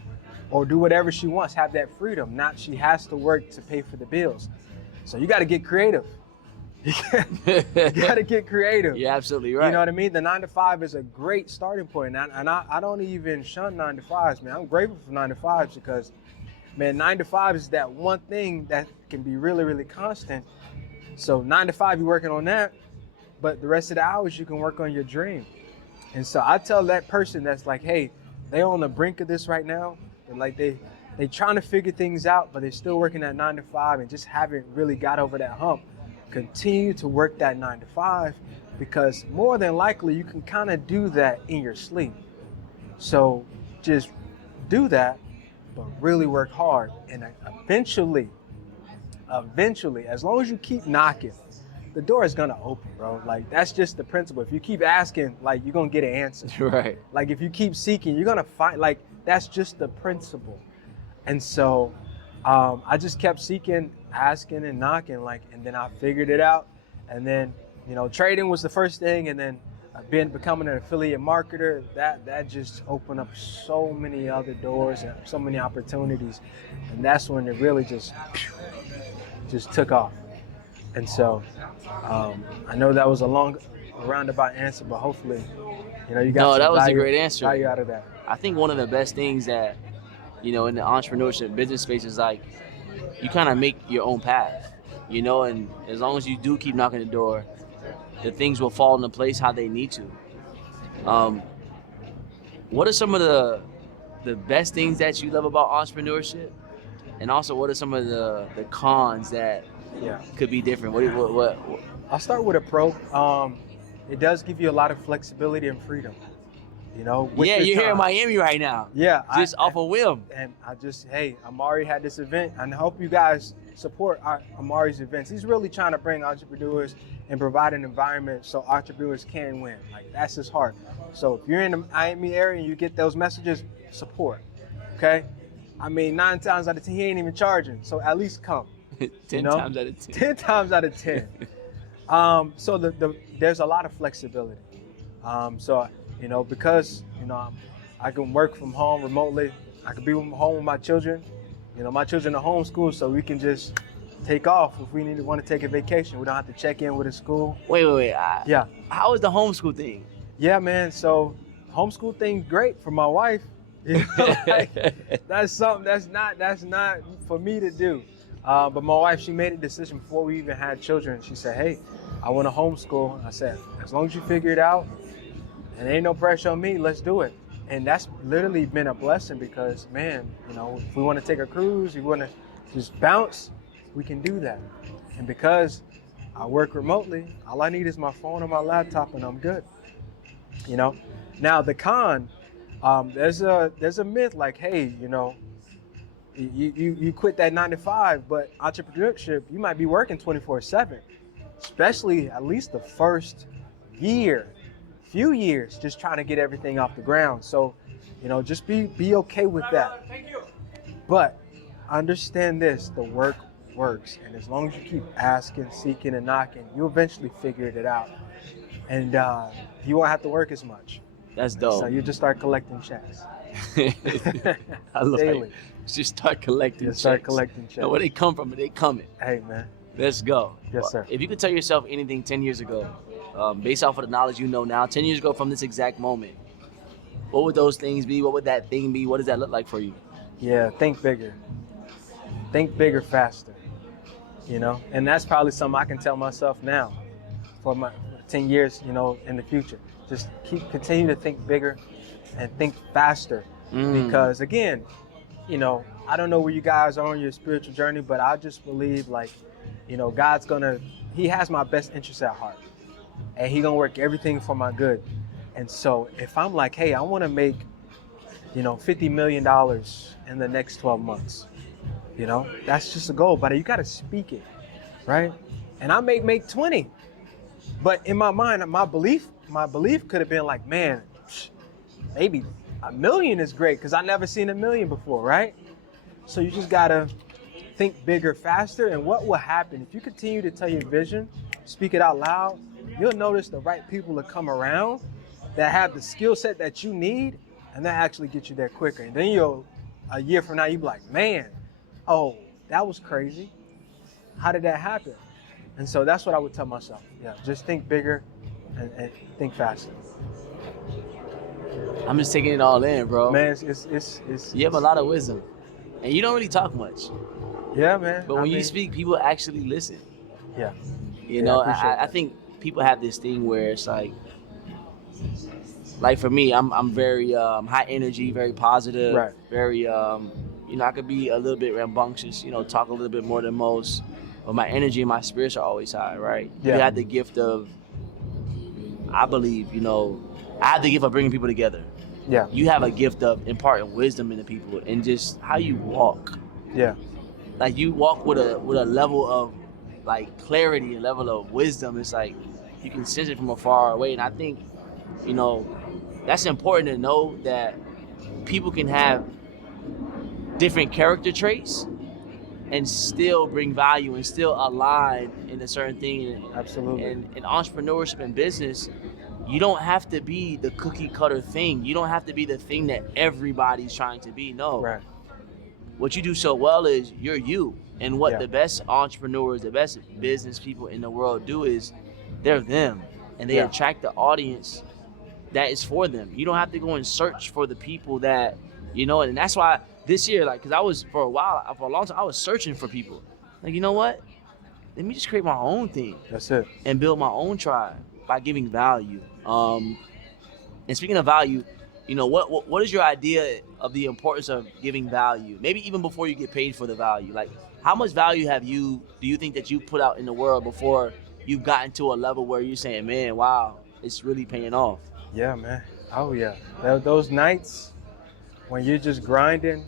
or do whatever she wants, have that freedom, not she has to work to pay for the bills. So you got to get creative. You got to get creative. You're absolutely right. You know what I mean? The 9-to-5 is a great starting point. And I don't even shun 9-to-5s, man. I'm grateful for 9-to-5s because, man, 9-to-5 is that one thing that can be really, really constant. So 9-to-5, you're working on that, but the rest of the hours you can work on your dream. And so I tell that person that's like, hey, they on the brink of this right now. They're like they trying to figure things out, but they're still working at 9-to-5 and just haven't really got over that hump. continue to work that 9 to 5, because more than likely you can kind of do that in your sleep. So just do that, but really work hard. And eventually, as long as you keep knocking, the door is gonna open, bro. Like, that's just the principle. If you keep asking, like, you're gonna get an answer. Right. Like, if you keep seeking, you're gonna find, like, that's just the principle. And so I just kept seeking, asking and knocking, like, and then I figured it out. And then, you know, trading was the first thing, and then becoming an affiliate marketer, that just opened up so many other doors and so many opportunities. And that's when it really just took off. And so I know that was a long, roundabout answer, but hopefully, you know, you got No, some that was value, a great answer. value out of that. I think one of the best things that, you know, in the entrepreneurship business space is like, you kind of make your own path, you know, and as long as you do keep knocking the door, the things will fall into place how they need to. What are some of the best things that you love about entrepreneurship? And also, what are some of the cons that could be different? What? I'll start with a pro. It does give you a lot of flexibility and freedom. You know, with Yeah, your you're here in time. Miami right now. Yeah, Just off a whim. And Amari had this event, and I hope you guys support Amari's events. He's really trying to bring entrepreneurs and provide an environment so entrepreneurs can win. Like, that's his heart. So if you're in the Miami area and you get those messages, support. Okay? I mean, 9 times out of 10, he ain't even charging. So at least come. 10 times out of 10. 10 times out of 10. So there's a lot of flexibility. So, you know, because, you know, I can work from home remotely. I can be home with my children. You know, my children are homeschooled, so we can just take off if we want to take a vacation. We don't have to check in with the school. Wait. Yeah. How is the homeschool thing? Yeah, man. So homeschool thing's great for my wife. You know, like, that's something that's not for me to do. But my wife, she made a decision before we even had children. She said, "Hey, I want to homeschool." I said, "As long as you figure it out, and ain't no pressure on me, let's do it." And that's literally been a blessing because, man, you know, if we want to take a cruise, we want to just bounce, we can do that. And because I work remotely, all I need is my phone or my laptop, and I'm good. You know. Now the con, there's a myth like, hey, you know, you quit that 9 to 5, but entrepreneurship, you might be working 24/7, especially at least the first few years, just trying to get everything off the ground. So, you know, just be okay with that. But understand this, the work works. And as long as you keep asking, seeking, and knocking, you eventually figure it out. And you won't have to work as much. That's dope. So you just start collecting checks. I love Daily. it. Just start collecting checks. Start collecting checks. Now, where they come from, they coming. Hey, man. Let's go. Yes, sir. If you could tell yourself anything 10 years ago, based off of the knowledge you know now, 10 years ago from this exact moment, what would those things be? What would that thing be? What does that look like for you? Yeah, think bigger. Think bigger, faster. You know, and that's probably something I can tell myself now for my 10 years, you know, in the future. Just continue to think bigger and think faster. Because again, you know, I don't know where you guys are on your spiritual journey, but I just believe, like, you know, He has my best interests at heart, and He gonna work everything for my good. And so if I'm like, hey, I want to make, you know, $50 million in the next 12 months, you know, that's just a goal, but you got to speak it, right? And I may make 20, but in my mind, my belief could have been like, man, maybe $1 million is great because I never seen $1 million before, right? So you just got to think bigger, faster. And what will happen if you continue to tell your vision, speak it out loud, you'll notice the right people to come around that have the skill set that you need, and that actually get you there quicker. And then a year from now, you'll be like, man, oh, that was crazy. How did that happen? And so that's what I would tell myself. Yeah, just think bigger and think faster. I'm just taking it all in, bro. Man, it's you have a lot of wisdom, and you don't really talk much. Yeah, man. But when you speak, people actually listen. Yeah. You know, I think people have this thing where it's like for me, I'm very high energy, very positive, right. Very you know, I could be a little bit rambunctious, you know, talk a little bit more than most. but my energy and my spirits are always high, right? Yeah. You have the gift of, I believe, I have the gift of bringing people together. Yeah. You have a gift of imparting wisdom into people and just how you walk. Yeah. Like you walk with a level of like clarity, a level of wisdom. It's like you can sense it from afar away. And I think, that's important to know, that people can have different character traits and still bring value and still align in a certain thing. Absolutely. And in entrepreneurship and business, you don't have to be the cookie cutter thing. You don't have to be the thing that everybody's trying to be. No. Right. What you do so well is you're you. And what Yeah. the best entrepreneurs, the best business people in the world do is they're them. And they Yeah. attract the audience that is for them. You don't have to go and search for the people that, and that's why this year, like, because I was, for a long time, I was searching for people. Like, you know what? Let me just create my own thing That's it. and build my own tribe by giving value. And speaking of value, what is your idea of the importance of giving value? Maybe even before you get paid for the value. Like, how much value do you think that you put out in the world before you've gotten to a level where you're saying, man, wow, it's really paying off? Yeah, man. Oh, yeah. Those nights when you're just grinding,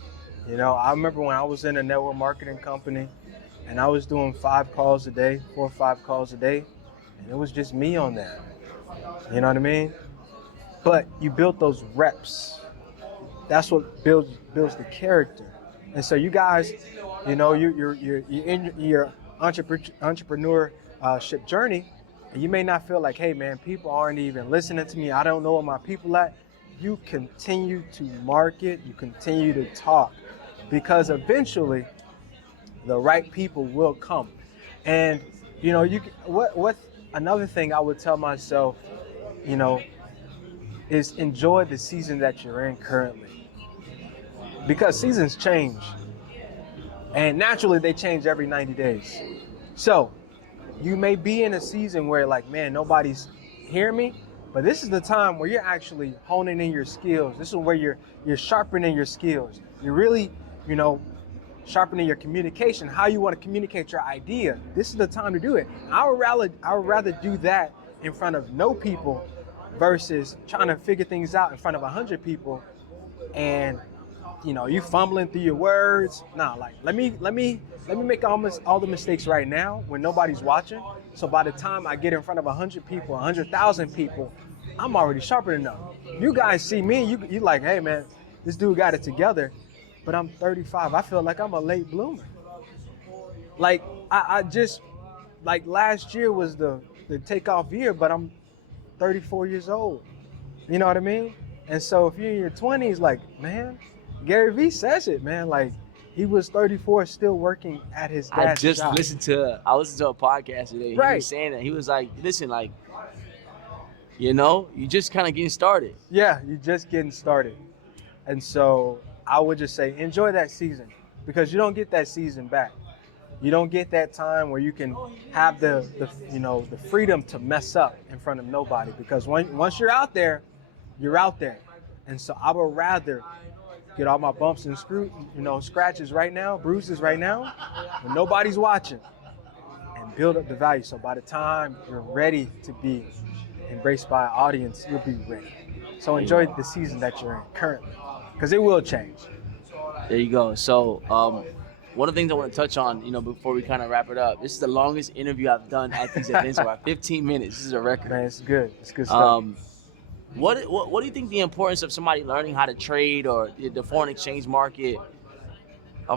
I remember when I was in a network marketing company and I was doing 4 or 5 calls a day, and it was just me on that. You know what I mean? But you built those reps. That's what builds the character. And so you guys, you're in your entrepreneurship journey, and you may not feel like, hey man, people aren't even listening to me. I don't know where my people at. You continue to market, you continue to talk, because eventually the right people will come. And what another thing I would tell myself, is enjoy the season that you're in currently, because seasons change, and naturally they change every 90 days. So you may be in a season where, like, man, nobody's hearing me, but this is the time where you're actually honing in your skills. This is where you're sharpening your skills. You're really, sharpening your communication, how you want to communicate your idea. This is the time to do it. I would rather do that in front of no people versus trying to figure things out in front of 100 people, and you fumbling through your words. Nah, like let me make almost all the mistakes right now when nobody's watching. So by the time I get in front of 100 people, 100,000 people, I'm already sharper enough. You guys see me, you like, hey man, this dude got it together, but I'm 35. I feel like I'm a late bloomer. Like I just, like, last year was the takeoff year, but I'm 34 years old. You know what I mean? And so if you're in your 20s, like, man, Gary Vee says it, man. Like, he was 34, still working at his dad's job. I listened to a podcast today. He Right. was saying that. He was like, listen, like, you just kind of getting started. Yeah, you're just getting started. And so I would just say, enjoy that season, because you don't get that season back. You don't get that time where you can have the freedom to mess up in front of nobody, because once you're out there, you're out there. And so I would rather get all my bumps and scratches right now, bruises right now, when nobody's watching, and build up the value. So by the time you're ready to be embraced by an audience, you'll be ready. So enjoy the season that you're in currently, because it will change. There you go. So one of the things I want to touch on, before we kind of wrap it up, this is the longest interview I've done at these events, about 15 minutes. This is a record. Man, it's good. It's good stuff. What do you think the importance of somebody learning how to trade or the foreign exchange market,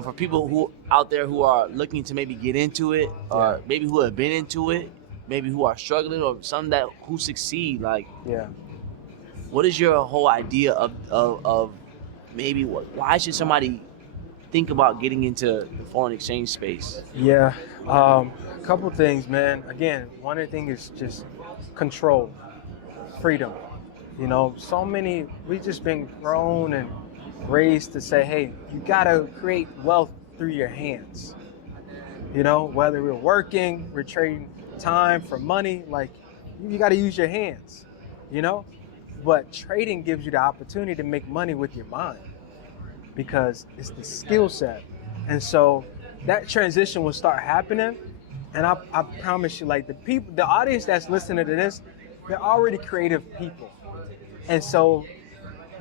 for people who out there who are looking to maybe get into it, or maybe who have been into it, maybe who are struggling, or some who succeed? Like, what is your whole idea of maybe why should somebody think about getting into the foreign exchange space? Yeah, a couple things, man. Again, one of the things is just control, freedom. We've just been grown and raised to say, hey, you gotta create wealth through your hands. Whether we're working, we're trading time for money, like, you gotta use your hands, But trading gives you the opportunity to make money with your mind, because it's the skill set. And so that transition will start happening And I promise you, like the audience that's listening to this, they're already creative people. And so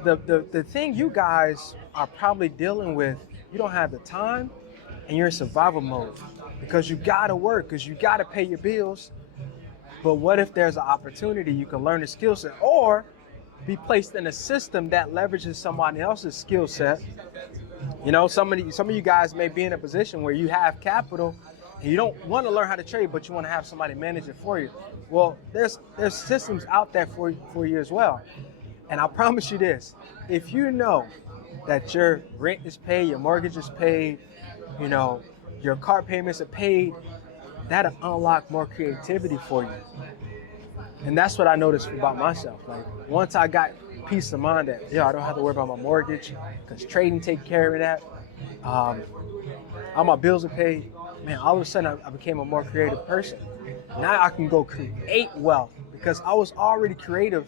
the thing you guys are probably dealing with, you don't have the time and you're in survival mode because you gotta work, because you gotta pay your bills. But what if there's an opportunity you can learn a skill set or be placed in a system that leverages somebody else's skill set? You know, some of you guys may be in a position where you have capital and you don't want to learn how to trade, but you want to have somebody manage it for you. Well, there's systems out there for you as well. And I promise you this, if you know that your rent is paid, your mortgage is paid, you know, your car payments are paid, that'll unlock more creativity for you. And that's what I noticed about myself. Like once I got peace of mind that, I don't have to worry about my mortgage because trading take care of that. All my bills are paid. Man, all of a sudden I became a more creative person. Now I can go create wealth because I was already creative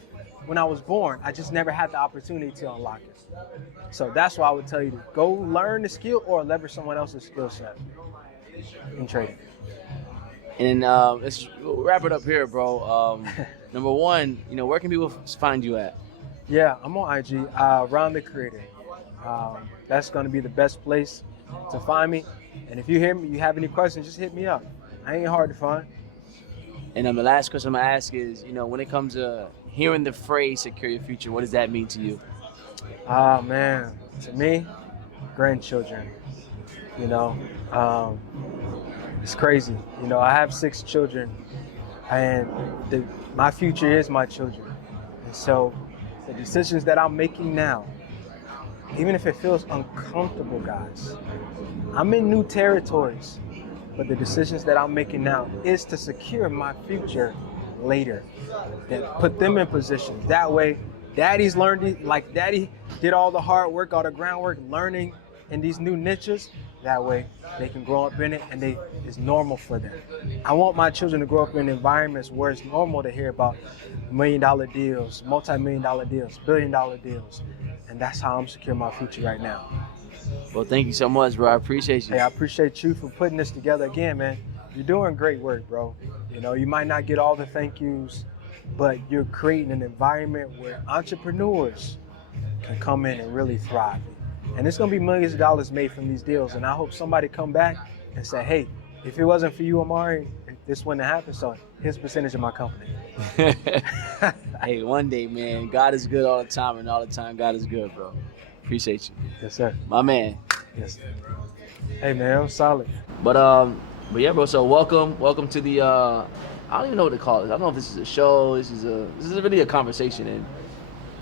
when I was born. I just never had the opportunity to unlock it. So that's why I would tell you to go learn the skill or leverage someone else's skill set in trading. And let's wrap it up here, bro. Number one, where can people find you at? Yeah, I'm on IG, Round the Creator. That's going to be the best place to find me. And if you have any questions, just hit me up. I ain't hard to find. And the last question I'm going to ask is, when it comes to hearing the phrase secure your future, what does that mean to you? Man, to me, grandchildren, it's crazy. I have 6 children and my future is my children. And so the decisions that I'm making now, even if it feels uncomfortable, guys, I'm in new territories, but the decisions that I'm making now is to secure my future later, that put them in positions. That way, daddy's learned, like daddy did all the hard work, all the groundwork, learning in these new niches. That way, they can grow up in it and it's normal for them. I want my children to grow up in environments where it's normal to hear about $1 million deals, multi-million-dollar deals, billion-dollar deals. And that's how I'm securing my future right now. Well, thank you so much, bro. I appreciate you. Hey, I appreciate you for putting this together again, man. You're doing great work, bro. You might not get all the thank yous, but you're creating an environment where entrepreneurs can come in and really thrive. And it's gonna be millions of dollars made from these deals. And I hope somebody come back and say, hey, if it wasn't for you, Amari, this wouldn't have happened. So here's a percentage of my company. Hey, one day, man, God is good all the time, and all the time God is good, bro. Appreciate you. Yes, sir. My man. Yes, sir. Hey, man, I'm solid. But yeah, bro. So welcome to the. I don't even know what to call it. I don't know if this is a show. This is really a conversation, and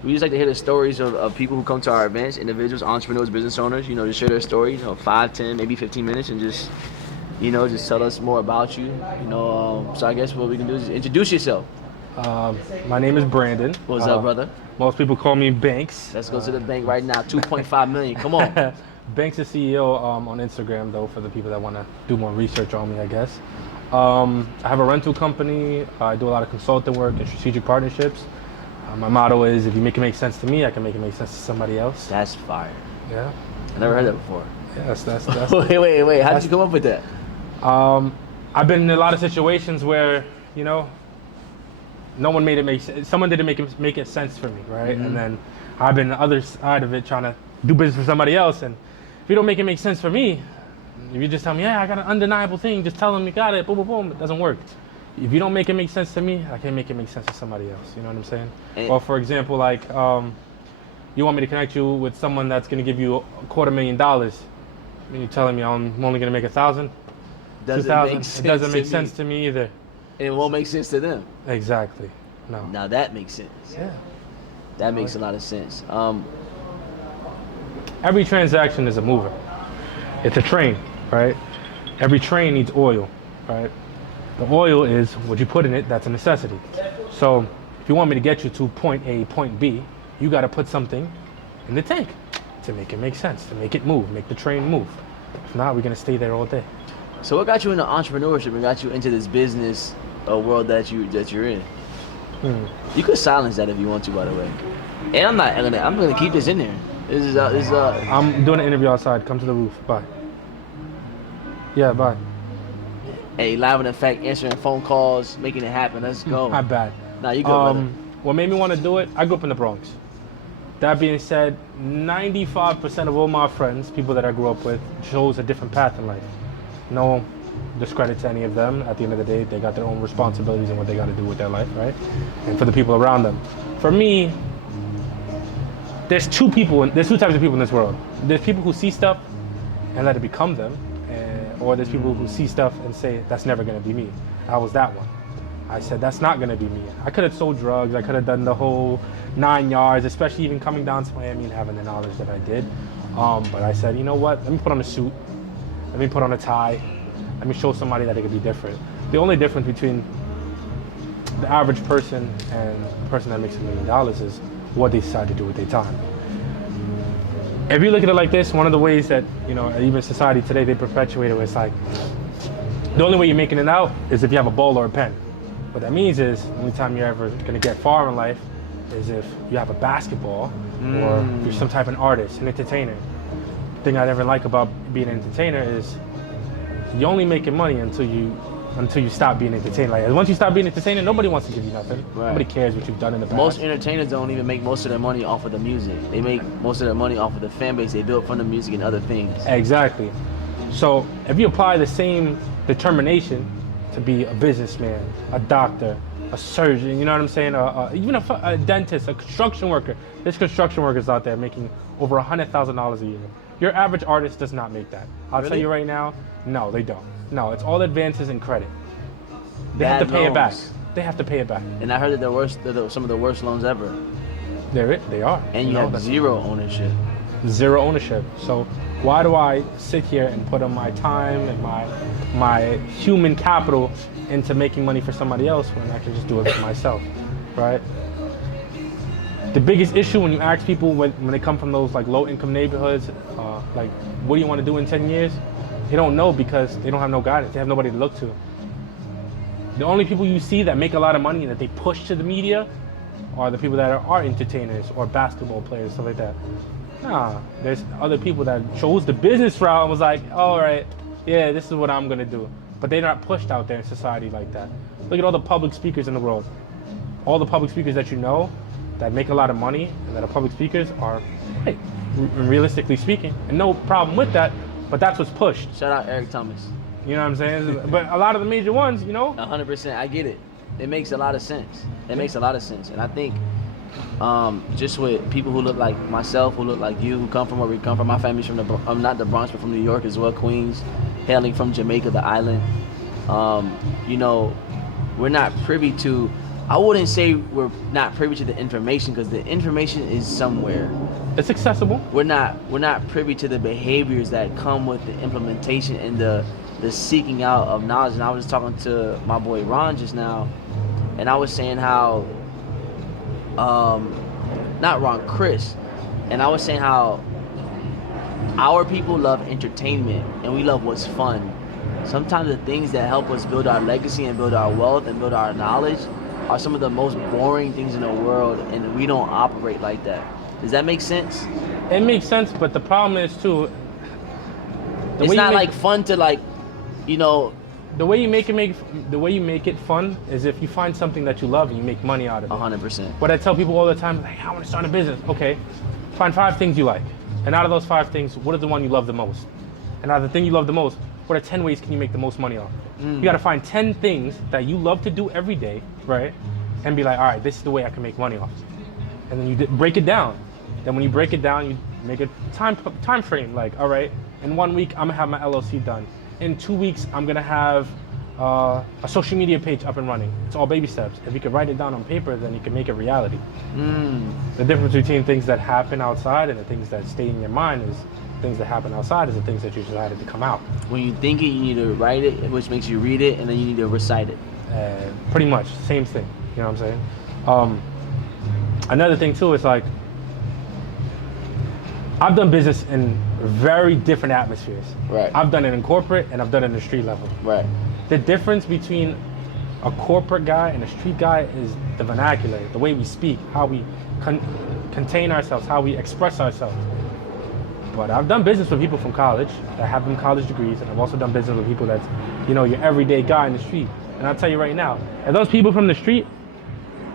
we just like to hear the stories of people who come to our events, individuals, entrepreneurs, business owners. To share their stories. 5, 10, maybe 15 minutes, and just tell us more about you. So I guess what we can do is introduce yourself. My name is Brandon. What's up, brother? Most people call me Banks. Let's go to the bank right now. 2.5 million. Come on. Banks is CEO on Instagram, though, for the people that want to do more research on me, I guess. I have a rental company. I do a lot of consulting work and strategic partnerships. My motto is, if you make it make sense to me, I can make it make sense to somebody else. That's fire. Yeah. I never heard that before. Yeah, that's wait. How did you come up with that? I've been in a lot of situations where, no one made it make sense. Someone didn't make it sense for me, right? Mm-hmm. And then I've been on the other side of it trying to do business for somebody else. And if you don't make it make sense for me, if you just tell me, yeah, I got an undeniable thing, just tell them you got it, boom, boom, boom, it doesn't work. If you don't make it make sense to me, I can't make it make sense to somebody else. You know what I'm saying? Or for example, like, you want me to connect you with someone that's going to give you $250,000. And you're telling me I'm only going to make 1,000, 2,000. It doesn't make sense to me either. And it won't make sense to them. Exactly. No. Now that makes sense. Yeah. That makes a lot of sense. Every transaction is a mover. It's a train, right? Every train needs oil, right? The oil is what you put in it, that's a necessity. So if you want me to get you to point A, point B, you got to put something in the tank to make it make sense, to make it move, make the train move. If not, we're going to stay there all day. So what got you into entrepreneurship and got you into this business world that you're in? You could silence that if you want to, by the way. And I'm gonna keep this in there. This is I'm doing an interview outside. Come to the roof. Bye. Yeah, bye. Hey, live in effect, answering phone calls, making it happen. Let's go. My bad. Nah, you good, brother. What made me want to do it? I grew up in the Bronx. That being said, 95% of all my friends, people that I grew up with, chose a different path in life. No discredit to any of them. At the end of the day, they got their own responsibilities and what they got to do with their life, right? And for the people around them. For me, there's two types of people in this world. There's people who see stuff and let it become them, or there's people who see stuff and say, that's never going to be me. I was that one. I said, that's not going to be me. I could have sold drugs. I could have done the whole 9 yards, especially even coming down to Miami and having the knowledge that I did. But I said, you know what? Let me put on a suit. Let me put on a tie. Let me show somebody that it could be different. The only difference between the average person and the person that makes $1 million is what they decide to do with their time. If you look at it like this, one of the ways that, even society today, they perpetuate it, it's like, the only way you're making it out is if you have a ball or a pen. What that means is, the only time you're ever gonna get far in life is if you have a basketball or if you're some type of artist, an entertainer. The thing I never like about being an entertainer is you only making money until you stop being an entertainer. Like, once you stop being an entertainer, nobody wants to give you nothing. Right. Nobody cares what you've done in the past. Most entertainers don't even make most of their money off of the music. They make most of their money off of the fan base they built from the music and other things. Exactly. So if you apply the same determination to be a businessman, a doctor, a surgeon, you know what I'm saying? Even a dentist, a construction worker. There's construction workers out there making over $100,000 a year. Your average artist does not make that. I'll tell you right now, no, they don't. No, it's all advances in credit. They have to pay it back. They have to pay it back. And I heard that they're some of the worst loans ever. They are. And you have zero ownership. Zero ownership. So why do I sit here and put on my time and my human capital into making money for somebody else when I can just do it for myself, right? The biggest issue when you ask people when they come from those like low income neighborhoods, like what do you want to do in 10 years? They don't know because they don't have no guidance. They have nobody to look to. The only people you see that make a lot of money and that they push to the media are the people that are entertainers or basketball players, stuff like that. Nah, there's other people that chose the business route and was like, all right, yeah, this is what I'm gonna do. But they're not pushed out there in society like that. Look at all the public speakers in the world. All the public speakers that you know that make a lot of money and that are public speakers are, hey, realistically speaking, and no problem with that, but that's what's pushed. Shout out Eric Thomas. You know what I'm saying? But a lot of the major ones, 100%, I get it. It makes a lot of sense. And I think just with people who look like myself, who look like you, who come from where we come from, my family's from not the Bronx, but from New York as well, Queens, hailing from Jamaica, the island. We're not privy to, I wouldn't say we're not privy to the information because the information is somewhere. It's accessible. We're not privy to the behaviors that come with the implementation and the seeking out of knowledge. And I was just talking to my boy Ron just now, and I was saying how, not Ron, Chris, and I was saying how our people love entertainment and we love what's fun. Sometimes the things that help us build our legacy and build our wealth and build our knowledge are some of the most boring things in the world, and we don't operate like that. Does that make sense? It makes sense, but the problem is too, it's not like fun to like, the way you make it fun is if you find something that you love and you make money out of it. 100%. What I tell people all the time, like, I want to start a business. Okay, find 5 things you like, and out of those 5 things, what is the one you love the most? And out of the thing you love the most, what are 10 ways can you make the most money off? You got to find 10 things that you love to do every day, right? And be like, all right, this is the way I can make money off. And then you break it down. Then when you break it down, you make a time frame. Like, all right, in 1 week, I'm gonna have my LLC done. In 2 weeks, I'm gonna have a social media page up and running. It's all baby steps. If you can write it down on paper, then you can make it reality. The difference between things that happen outside and the things that stay in your mind is things that happen outside is the things that you decided to come out. When you think it, you need to write it, which makes you read it, and then you need to recite it. Pretty much, same thing. You know what I'm saying? Another thing too is like, I've done business in very different atmospheres. Right. I've done it in corporate and I've done it in the street level. Right. The difference between a corporate guy and a street guy is the vernacular, the way we speak, how we contain ourselves, how we express ourselves. But I've done business with people from college that have them college degrees, and I've also done business with people that's, your everyday guy in the street. And I'll tell you right now, if those people from the street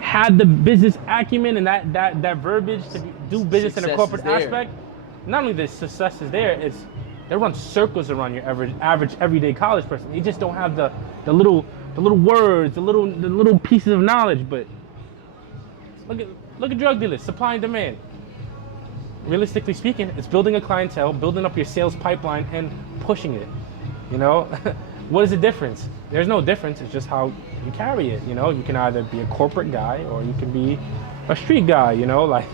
had the business acumen and that verbiage to do business in a corporate aspect, not only the success is there, they run circles around your average everyday college person. They just don't have the little words, the little pieces of knowledge. But look at drug dealers, supply and demand. Realistically speaking, it's building a clientele, building up your sales pipeline, and pushing it. What is the difference? There's no difference. It's just how you carry it. You can either be a corporate guy or you can be a street guy. Like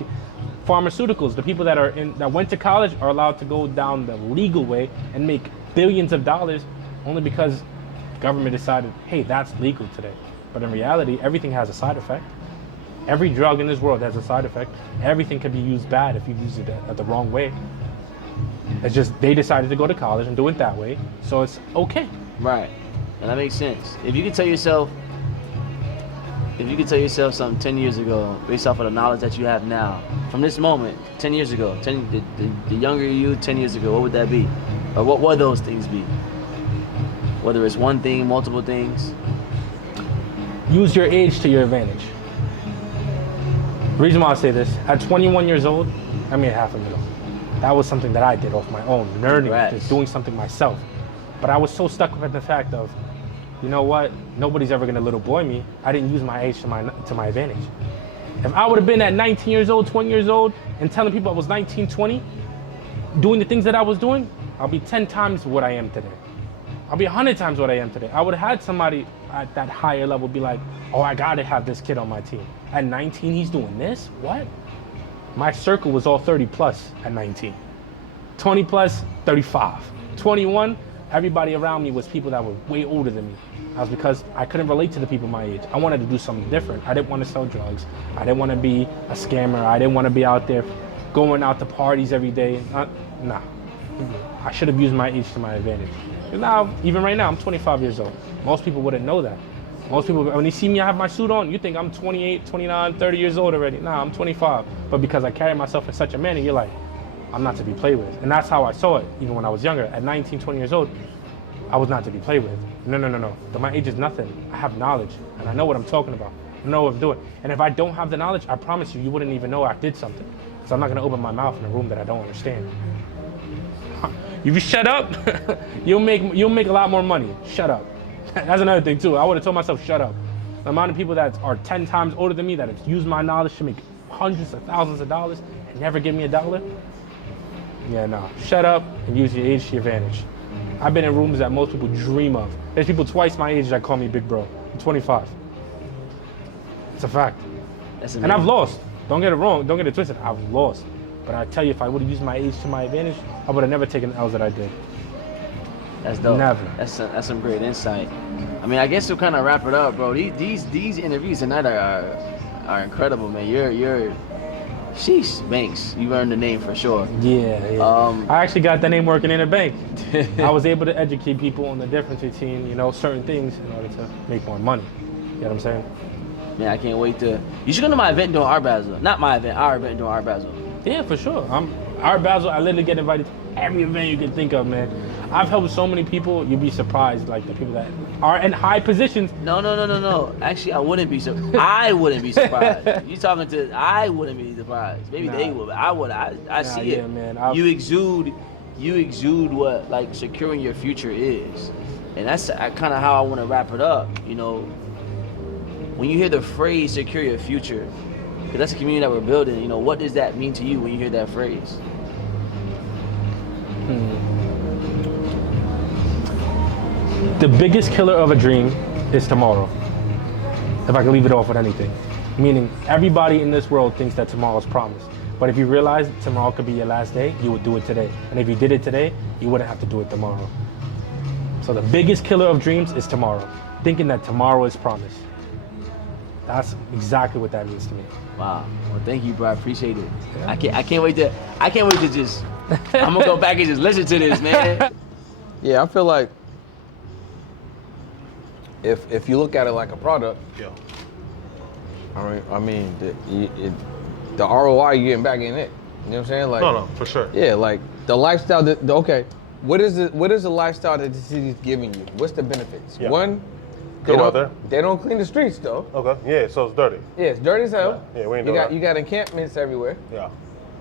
pharmaceuticals, the people that went to college are allowed to go down the legal way and make billions of dollars only because the government decided, hey, that's legal today. But in reality, everything has a side effect. Every drug in this world has a side effect. Everything can be used bad if you use it at the wrong way. It's just they decided to go to college and do it that way, so it's okay. Right, and that makes sense. If you could tell yourself something 10 years ago, based off of the knowledge that you have now, from this moment, 10 years ago, the younger you 10 years ago, what would that be? Or what would those things be? Whether it's one thing, multiple things? Use your age to your advantage. The reason why I say this, at 21 years old, I made $500,000. That was something that I did off my own, learning, just doing something myself. But I was so stuck with the fact of, you know what, nobody's ever gonna little boy me. I didn't use my age to my advantage. If I would have been at 19 years old, 20 years old, and telling people I was 19, 20, doing the things that I was doing, I'll be 10 times what I am today. I'll be 100 times what I am today. I would have had somebody at that higher level be like, oh, I gotta have this kid on my team. At 19, he's doing this? What? My circle was all 30 plus at 19. 20 plus, 35. 21, everybody around me was people that were way older than me. That was because I couldn't relate to the people my age. I wanted to do something different. I didn't want to sell drugs. I didn't want to be a scammer. I didn't want to be out there going out to parties every day. Nah. I should have used my age to my advantage. And now, even right now, I'm 25 years old. Most people wouldn't know that. Most people, when they see me, I have my suit on, you think I'm 28, 29, 30 years old already. Nah, I'm 25. But because I carry myself in such a manner, you're like, I'm not to be played with. And that's how I saw it, even when I was younger. At 19, 20 years old, I was not to be played with. No. My age is nothing. I have knowledge, and I know what I'm talking about. I know what I'm doing. And if I don't have the knowledge, I promise you, you wouldn't even know I did something. So I'm not gonna open my mouth in a room that I don't understand. If you shut up, you'll make a lot more money. Shut up. That's another thing too. I would have told myself, shut up. The amount of people that are 10 times older than me that have used my knowledge to make hundreds of thousands of dollars and never give me $1. Yeah, no. Shut up and use your age to your advantage. I've been in rooms that most people dream of. There's people twice my age that call me big bro. I'm 25. It's a fact. And I've lost. Don't get it wrong. Don't get it twisted. I've lost. But I tell you, if I would have used my age to my advantage, I would have never taken the L's that I did. That's dope. Never. That's some great insight. I mean, I guess we'll kind of wrap it up, bro. These interviews tonight are incredible, man. You're sheesh, Banks. You earned the name for sure. Yeah. I actually got that name working in a bank. I was able to educate people on the difference between, certain things in order to make more money. You know what I'm saying? Man, I can't wait to. You should come to my event doing Art Basel. Not my event, our event doing Art Basel. Yeah, for sure. Art Basel, I literally get invited to every event you can think of, man. I've helped so many people, you'd be surprised, like the people that are in high positions. No. Actually, I wouldn't be surprised. I wouldn't be surprised. You talking to, I wouldn't be surprised. Maybe they would, but I would. I see it. Man, you exude what, like, securing your future is. And that's kind of how I want to wrap it up, When you hear the phrase secure your future, because that's the community that we're building, what does that mean to you when you hear that phrase? The biggest killer of a dream is tomorrow. If I can leave it off with anything. Meaning, everybody in this world thinks that tomorrow's promised. But if you realize tomorrow could be your last day, you would do it today. And if you did it today, you wouldn't have to do it tomorrow. So the biggest killer of dreams is tomorrow. Thinking that tomorrow is promised. That's exactly what that means to me. Wow. Well, thank you, bro. I appreciate it. Yeah. I can't wait to just. I'm gonna go back and just listen to this, man. Yeah, I feel like if you look at it like a product, I mean, the ROI you're getting back in it. You know what I'm saying? Like, No, for sure. Yeah, like the lifestyle okay, what is the lifestyle that the city's giving you? What's the benefits? Yeah. One, Good weather. they don't clean the streets though. Okay. Yeah, so it's dirty. Yeah, it's dirty as hell. Yeah, we ain't doing that. You got encampments everywhere. Yeah.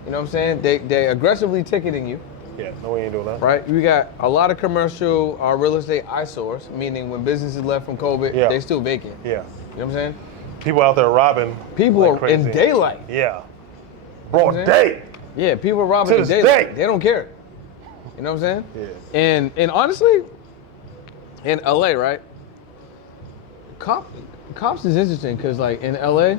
You know what I'm saying? They aggressively ticketing you. Yeah, no, we ain't doing that. Right, we got a lot of commercial real estate eyesores, meaning when businesses left from COVID, Yeah. they still vacant. Yeah. You know what I'm saying? People out there robbing. People like are in crazy. daylight. Yeah. You know what Broad I'm day. Yeah, people are robbing To in this daylight. day. They don't care. You know what I'm saying? Yeah. And honestly, in LA, right? Cops is interesting because like in LA,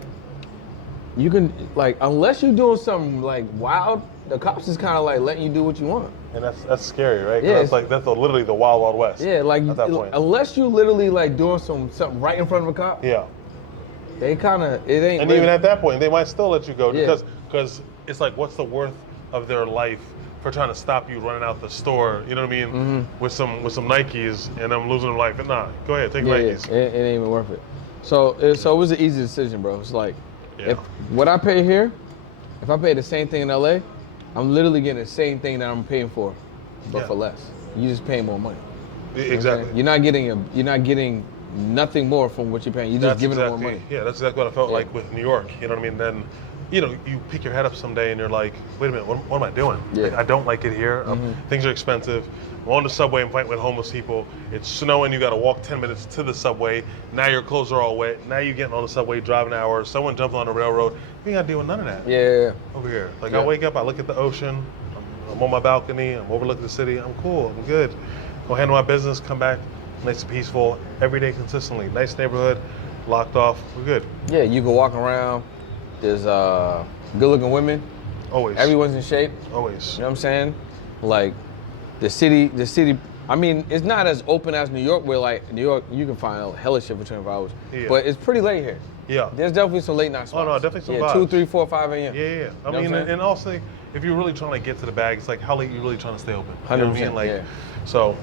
you can like unless you're doing something like wild, the cops is kind of like letting you do what you want. And that's scary, right? 'Cause Yeah, that's literally the wild, wild west. Yeah, like at that point. unless you literally like doing something right in front of a cop, Yeah. they kind of it ain't. And really, even at that point, they might still let you go Yeah. because it's like, what's the worth of their life for trying to stop you running out the store? You know what I mean? Mm-hmm. With some Nikes and I'm losing life. And nah, go ahead, take yeah, Nikes. it ain't even worth it. So it was an easy decision, bro. It's like Yeah. if what I pay here, if I pay the same thing in LA, I'm literally getting the same thing that I'm paying for, but Yeah. for less. You just paying more money. You know what I'm Exactly. saying? You're not getting nothing more from what you're paying. You're just giving them more money. Yeah, that's exactly what I felt Yeah. like with New York. You know what I mean? Then, you know, you pick your head up someday and you're like, wait a minute, what am I doing? Yeah. Like, I don't like it here. Things are expensive. I'm on the subway and fighting with homeless people. It's snowing. You got to walk 10 minutes to the subway. Now your clothes are all wet. Now you're getting on the subway, driving hours. Someone jumped on the railroad. You ain't got to deal with none of that Yeah. over here. Like Yeah. I wake up, I look at the ocean. I'm on my balcony. I'm overlooking the city. I'm cool. I'm good. Go handle my business. Come back. Nice and peaceful. Every day consistently. Nice neighborhood. Locked off. We're good. Yeah, you can walk around. There's good-looking women. Always. Everyone's in shape. Always. You know what I'm saying? Like the city. I mean, it's not as open as New York, where like New York, you can find a hella shit for 24 hours. Yeah. But it's pretty late here. Yeah. There's definitely some late night spots. Oh, no, definitely some yeah, vibes. 2, 3, 4, 5 a.m. Yeah. I You know mean, what I'm saying? and also, if you're really trying to get to the bag, it's like, how late are you really trying to stay open? You know what I 100%, mean? Like, yeah. so,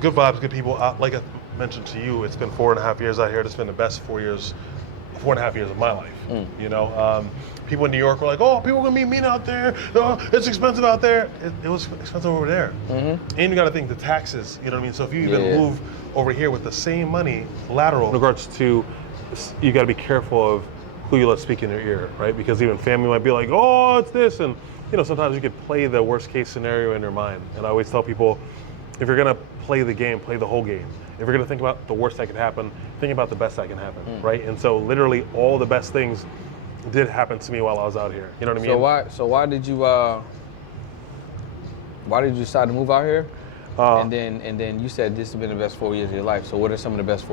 good vibes, good people. Like I mentioned to you, it's been 4.5 years out here. It's been the best 4.5 years of my life. You know, people in New York were like, oh, people are gonna be mean out there. It's expensive out there. It was expensive over there. And you got to think the taxes. You know what I mean? So if you even Yeah. move over here with the same money, lateral. In regards to, you got to be careful of who you let speak in your ear, right? Because even family might be like, oh, it's this, and you know, sometimes you could play the worst case scenario in your mind. And I always tell people, if you're gonna play the game, play the whole game. If you're gonna think about the worst that can happen, think about the best that can happen, right? And so literally all the best things did happen to me while I was out here. You know what I mean? So why did you decide to move out here? And then you said this has been the best 4 years of your life. So what are some of the best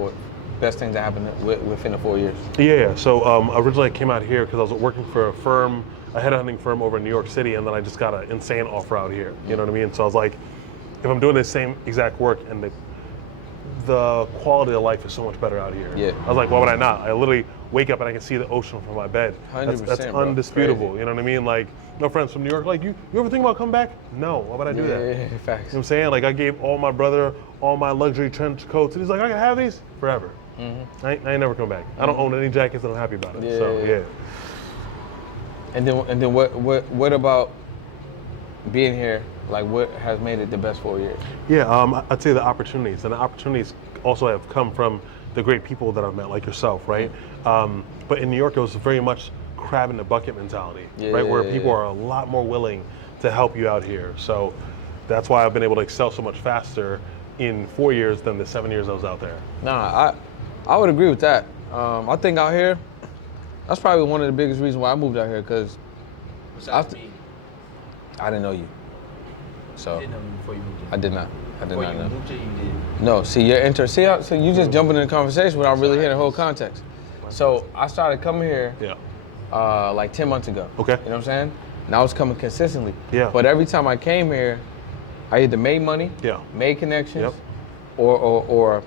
things that happened within the 4 years? Yeah. So originally I came out here because I was working for a headhunting firm over in New York City, and then I just got an insane offer out here. You know what I mean? So I was like, if I'm doing the same exact work and the quality of life is so much better out here. Yeah. I was like, why would I not? I literally wake up and I can see the ocean from my bed. 100%, That's bro. undisputable. Crazy. You know what I mean? Like, no friends from New York, like, you ever think about coming back? No. Why would I do that? You know Yeah, facts. what I'm saying? Like, I gave all my brother all my luxury trench coats, and he's like, I can have these forever. I ain't never come back. I don't own any jackets, and I'm happy about it. Yeah, So, yeah. And then what about being here? Like, what has made it the best 4 years? Yeah, I'd say the opportunities, and the opportunities also have come from the great people that I've met, like yourself, right? But in New York, it was very much crab in the bucket mentality, right? Where people are a lot more willing to help you out here. So that's why I've been able to excel so much faster in 4 years than the 7 years I was out there. Nah, I would agree with that. I think out here, that's probably one of the biggest reasons why I moved out here, because Besides me, I didn't know you. So you didn't know me before you moved here. I did not. I did Before not you know. moved here, you did. No, see, so you just jumping in the conversation without really hearing the whole context. So I started coming here Yeah. like 10 months ago. Okay. You know what I'm saying? And I was coming consistently. Yeah. But every time I came here, I either made money, Yeah. made connections, Yep. or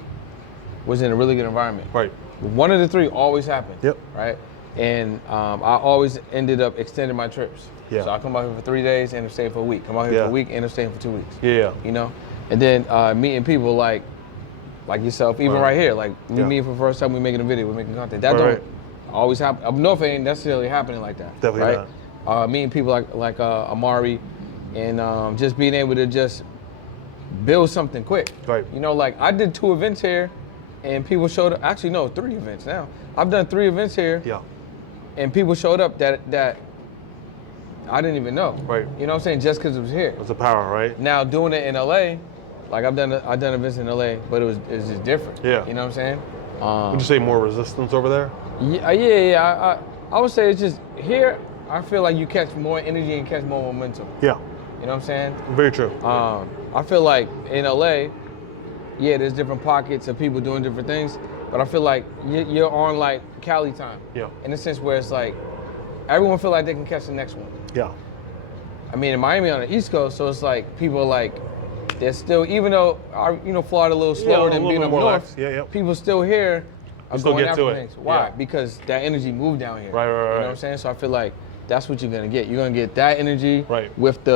was in a really good environment. Right. One of the three always happened. Yep. Right? And I always ended up extending my trips. Yeah. So I come out here for 3 days, end up staying for a week. Come out here Yeah. for a week, end up staying for 2 weeks. Yeah. You know? And then meeting people like yourself, even right here. Like we Yeah. meet for the first time, we making a video, we're making content. That Right. don't always happen. Up north, it ain't necessarily happening like that. Definitely right? not. meeting people like Amari, and just being able to just build something quick. Right. You know, like I did 2 events here, and people showed up. Actually, no, 3 events now. I've done 3 events here. Yeah. And people showed up that I didn't even know. Right. You know what I'm saying? Just because it was here. It's the power, right? Now doing it in LA, like I've done events in LA, but it's just different. Yeah. You know what I'm saying? Would you say more resistance over there? Yeah. I would say it's just here. I feel like you catch more energy and catch more momentum. Yeah. You know what I'm saying? Very true. I feel like in LA, yeah, there's different pockets of people doing different things, but I feel like you're on like Cali time. Yeah. In the sense where it's like everyone feel like they can catch the next one. Yeah. I mean, in Miami on the East Coast, so it's like people are like, they're still, even though Florida a little slower than being up north, people still here are still going get after to it. things. Why? Yeah. Because that energy moved down here. Right. You know what I'm saying? So I feel like that's what you're gonna get. You're gonna get that energy with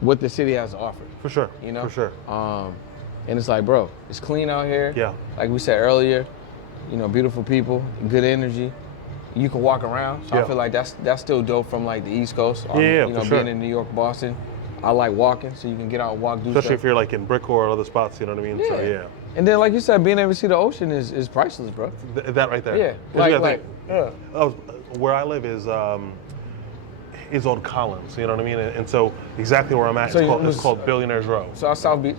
what the city has to offer. For sure. You know? For sure. And it's like, bro, it's clean out here. Yeah. Like we said earlier, beautiful people, good energy. You can walk around. So I feel like that's still dope from like the East Coast. For sure. Being in New York, Boston, I like walking, so you can get out and walk, do Especially stuff. if you're like in Brickell or other spots, you know what I mean? Yeah. So yeah. And then, like you said, being able to see the ocean is priceless, bro. That right there. Yeah. 'Cause you gotta Yeah. think, where I live is on Collins, you know what I mean? And so exactly where I'm at, it's called Billionaires Row. So our South Beach.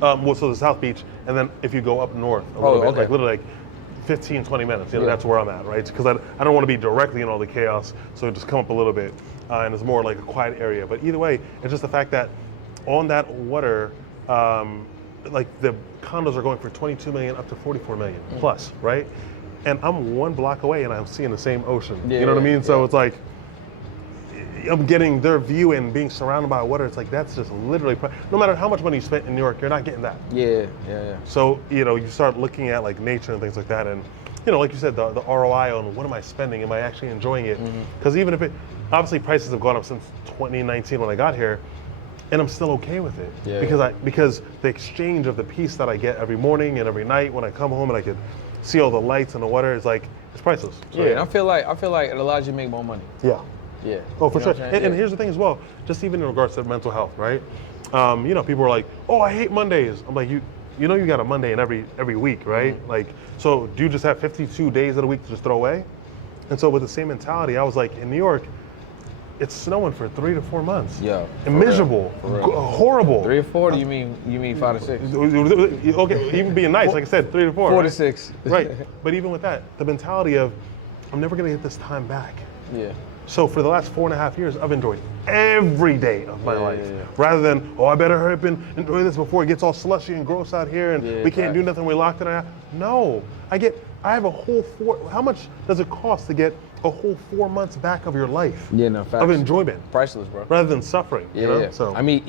So the South Beach, and then if you go up north a little bit, like literally like 15, 20 minutes, that's where I'm at, right? Because I don't want to be directly in all the chaos, so just come up a little bit, and it's more like a quiet area. But either way, it's just the fact that on that water, like the condos are going for 22 million up to 44 million plus, right? And I'm 1 block away and I'm seeing the same ocean. You know what I mean? So it's like, I'm getting their view and being surrounded by water. It's like, that's just literally, no matter how much money you spent in New York, you're not getting that. Yeah. So, you start looking at like nature and things like that. And, like you said, the ROI on what am I spending? Am I actually enjoying it? Because even if obviously prices have gone up since 2019 when I got here, and I'm still okay with it. Because the exchange of the peace that I get every morning and every night when I come home and I can see all the lights and the water is like, it's priceless. So, and I feel like it allows you to make more money. Yeah. Yeah. Oh, for sure. And here's the thing as well, just even in regards to mental health, right? People are like, oh, I hate Mondays. I'm like, you got a Monday in every week, right? Like, so do you just have 52 days of the week to just throw away? And so with the same mentality, I was like, in New York, it's snowing for 3 to 4 months. Yeah. And miserable, horrible. 3 or 4? Do you mean 5 to 6? Okay, even being nice, like I said, 3 to 4. 4 to 6. Right. But even with that, the mentality of, I'm never gonna get this time back. Yeah. So for the last 4.5 years, I've enjoyed every day of my life. Rather than, I better hurry up and enjoy this before it gets all slushy and gross out here and we can't do nothing, we're locked in our house. No, I have a whole how much does it cost to get a whole 4 months back of your life? Yeah, no, facts. Of enjoyment. Priceless, bro. Rather than suffering, you know? So. I mean,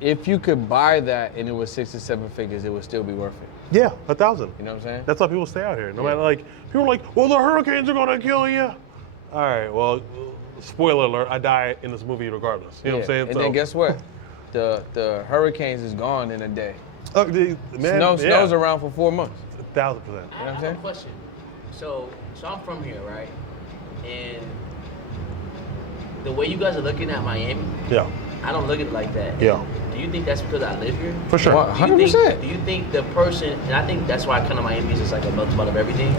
if you could buy that and it was 6 to 7 figures, it would still be worth it. Yeah, 1,000. You know what I'm saying? That's why people stay out here. No matter people are like, well, the hurricanes are gonna kill you. All right, well, spoiler alert, I die in this movie regardless. You know what I'm saying? And then guess what? The hurricanes is gone in a day. Man, Snow's around for 4 months. 1,000%. I have a question. So I'm from here, right? And the way you guys are looking at Miami, I don't look at it like that. Yeah. Do you think that's because I live here? For sure. 100%. Do you think the person, and I think that's why I come to Miami is just like a melting pot of everything.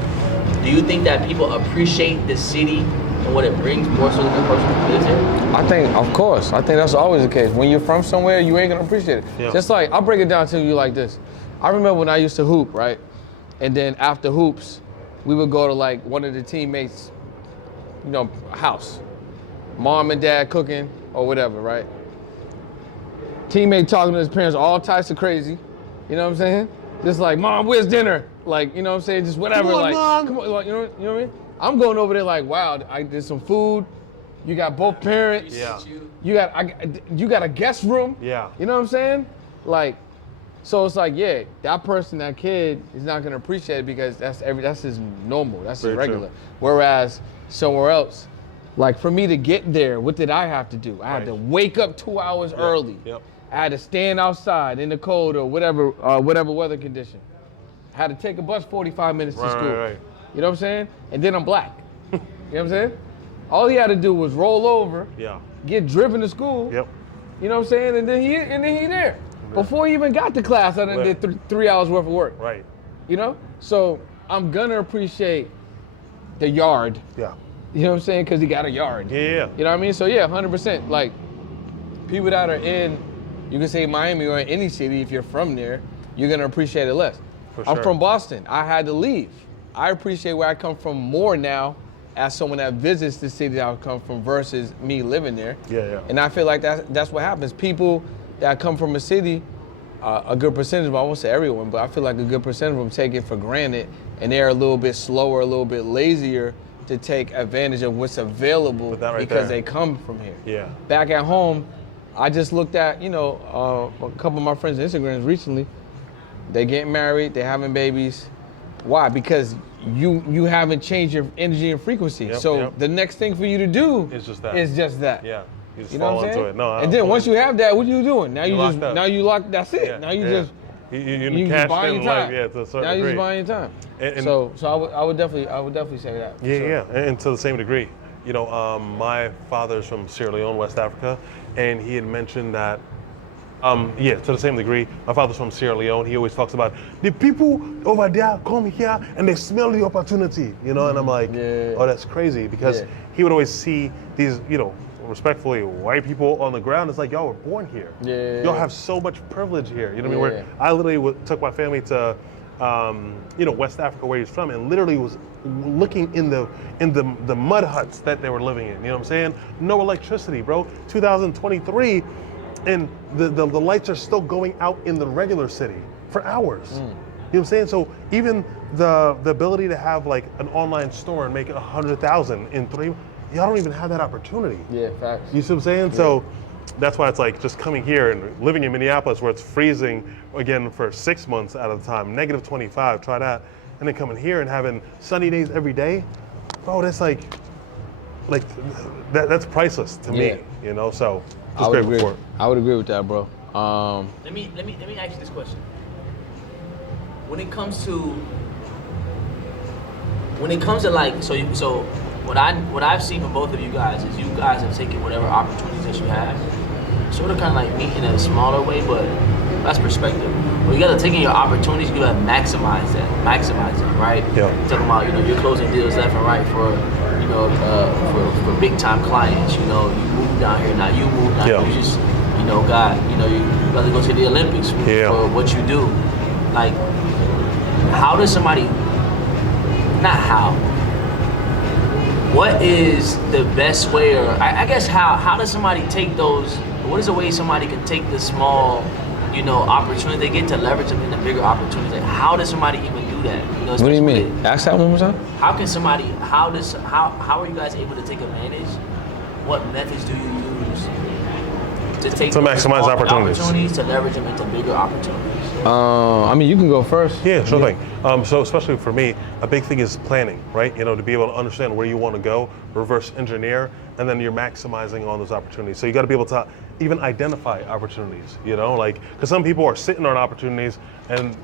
Do you think that people appreciate the city and what it brings more so than the person who lives here? I think, of course, that's always the case. When you're from somewhere, you ain't gonna appreciate it. Yeah. Just like, I'll break it down to you like this. I remember when I used to hoop, right? And then after hoops, we would go to like one of the teammates' house. Mom and dad cooking or whatever, right? Teammate talking to his parents all types of crazy. You know what I'm saying? Just like, Mom, where's dinner? Like, you know what I'm saying? Just whatever. Come on, like, Mom. come on, like, you know what I mean? I'm going over there like, wow, I did some food. You got both parents. Yeah. You got a guest room. Yeah. You know what I'm saying? Like, so it's like, yeah, that person, that kid is not gonna appreciate it because that's his normal, that's his Very regular. true. Whereas somewhere else, like for me to get there, what did I have to do? I had to wake up 2 hours early. Yep. I had to stand outside in the cold or whatever weather condition. I had to take a bus 45 minutes to school. Right. You know what I'm saying? And then I'm black. You know what I'm saying? All he had to do was roll over, Yeah. get driven to school. Yep. You know what I'm saying? And then he there. Before he even got to class, I done did 3 hours worth of work. Right. You know? So I'm gonna appreciate the yard. Yeah. You know what I'm saying? Because he got a yard. Yeah. You know what I mean? So yeah, 100%. Like, people that are in, you can say Miami or in any city, if you're from there, you're gonna appreciate it less. For sure. I'm from Boston. I had to leave. I appreciate where I come from more now as someone that visits the city that I come from versus me living there. Yeah. And I feel like that's what happens. People that come from a city, a good percentage of them, I won't say everyone, but I feel like a good percentage of them take it for granted, and they're a little bit slower, a little bit lazier to take advantage of what's available because they come from here. Yeah. Back at home, I just looked at, a couple of my friends' Instagrams recently. They getting married, they having babies. Why? Because you haven't changed your energy and frequency. So the next thing for you to do is just that. Yeah. You just You know fall what I'm into saying? it. No, and then once you have that, what are you doing? Now you lock. That's it. Yeah, Now you yeah. just You just cash buying in your time. life, yeah, to a certain now you're degree. just buying your time. And so I would definitely say that. for Yeah, sure. yeah, and to the same degree. My father's from Sierra Leone, West Africa, and he had mentioned that, to the same degree, my father's from Sierra Leone. He always talks about the people over there come here and they smell the opportunity, and I'm like, oh, that's crazy, because he would always see these, respectfully, white people on the ground. It's like, y'all were born here. Yeah. Y'all have so much privilege here. You know what I mean? Where I literally took my family to, West Africa, where he's from, and literally was looking in the mud huts that they were living in. You know what I'm saying? No electricity, bro. 2023, and the lights are still going out in the regular city for hours. You know what I'm saying? So even the ability to have like an online store and make 100,000 in 3, y'all don't even have that opportunity. Yeah, facts. You see what I'm saying? Yeah. So that's why it's like just coming here and living in Minneapolis where it's freezing again for 6 months out of the time, negative 25, try that. And then coming here and having sunny days every day, bro, that's like that's priceless to me, so just grateful for it. I would agree with that, bro. Let me ask you this question. When it comes to like, so what I've seen from both of you guys is you guys have taken whatever opportunities that you have, sort of kind of like meet in a smaller way, but that's perspective. But you gotta take in your opportunities, you gotta maximize it, right? Yeah. Talking about, you're closing deals left and right for big time clients. You move down here, now you move down here. You just, you got to go to the Olympics for what you do. Like, how does somebody, not how, what is the best way, or I guess how does somebody take those, what is the way somebody can take the small, opportunity they get to leverage them into bigger opportunities? Like, how does somebody even do that? What do you mean? Ask that one more time. How can somebody, how are you guys able to take advantage? What methods do you use to maximize opportunities to leverage them into bigger opportunities? You can go first. Yeah, sure thing. So especially for me, a big thing is planning, right? To be able to understand where you want to go, reverse engineer, and then you're maximizing on those opportunities. So you got to be able to even identify opportunities, because some people are sitting on opportunities and,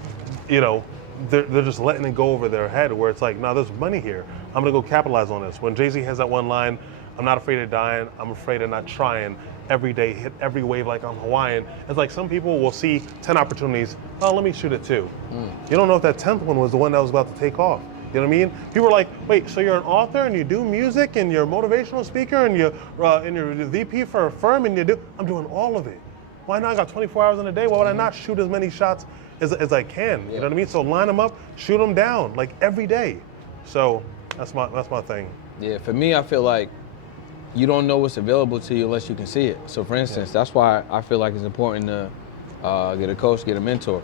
they're just letting it go over their head, where it's like, no, there's money here. I'm going to go capitalize on this. When Jay-Z has that one line, I'm not afraid of dying, I'm afraid of not trying. Every day, hit every wave like I'm Hawaiian. It's like some people will see 10 opportunities. Oh, let me shoot it too. You don't know if that 10th one was the one that was about to take off. You know what I mean? People are like, wait, so you're an author and you do music and you're a motivational speaker and you're the VP for a firm and I'm doing all of it. Why not? I got 24 hours in a day. Why would I not shoot as many shots as I can? You know what I mean? So line them up, shoot them down like every day. So that's my thing. Yeah, for me, I feel like you don't know what's available to you unless you can see it. So for instance, that's why I feel like it's important to get a coach, get a mentor,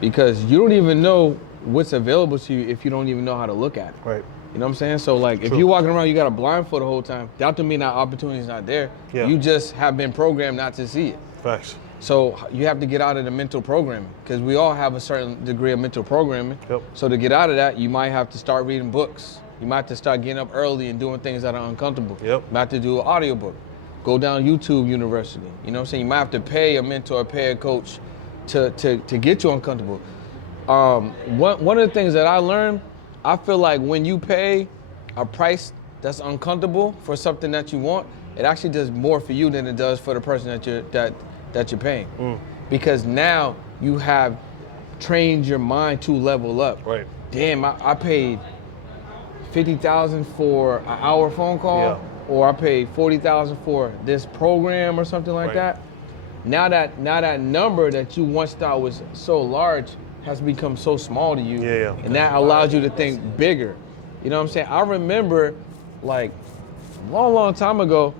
because you don't even know what's available to you if you don't even know how to look at it. Right. You know what I'm saying? So like, if you're walking around, you got a blindfold the whole time, that doesn't mean that opportunity is not there. Yeah. You just have been programmed not to see it. Facts. So you have to get out of the mental programming, because we all have a certain degree of mental programming. Yep. So to get out of that, you might have to start reading books. You might have to start getting up early and doing things that are uncomfortable. Yep. You might have to do an audiobook. Go down YouTube University. You know what I'm saying? You might have to pay a mentor, pay a coach to get you uncomfortable. One of the things that I learned, I feel like when you pay a price that's uncomfortable for something that you want, it actually does more for you than it does for the person that you're paying. Because now you have trained your mind to level up. Right. Damn, I paid $50,000 for an hour phone call, Yeah. or I paid $40,000 for this program or something like that. Now that number that you once thought was so large has become so small to you, and that allows you to think bigger. You know what I'm saying? I remember, like, a long time ago,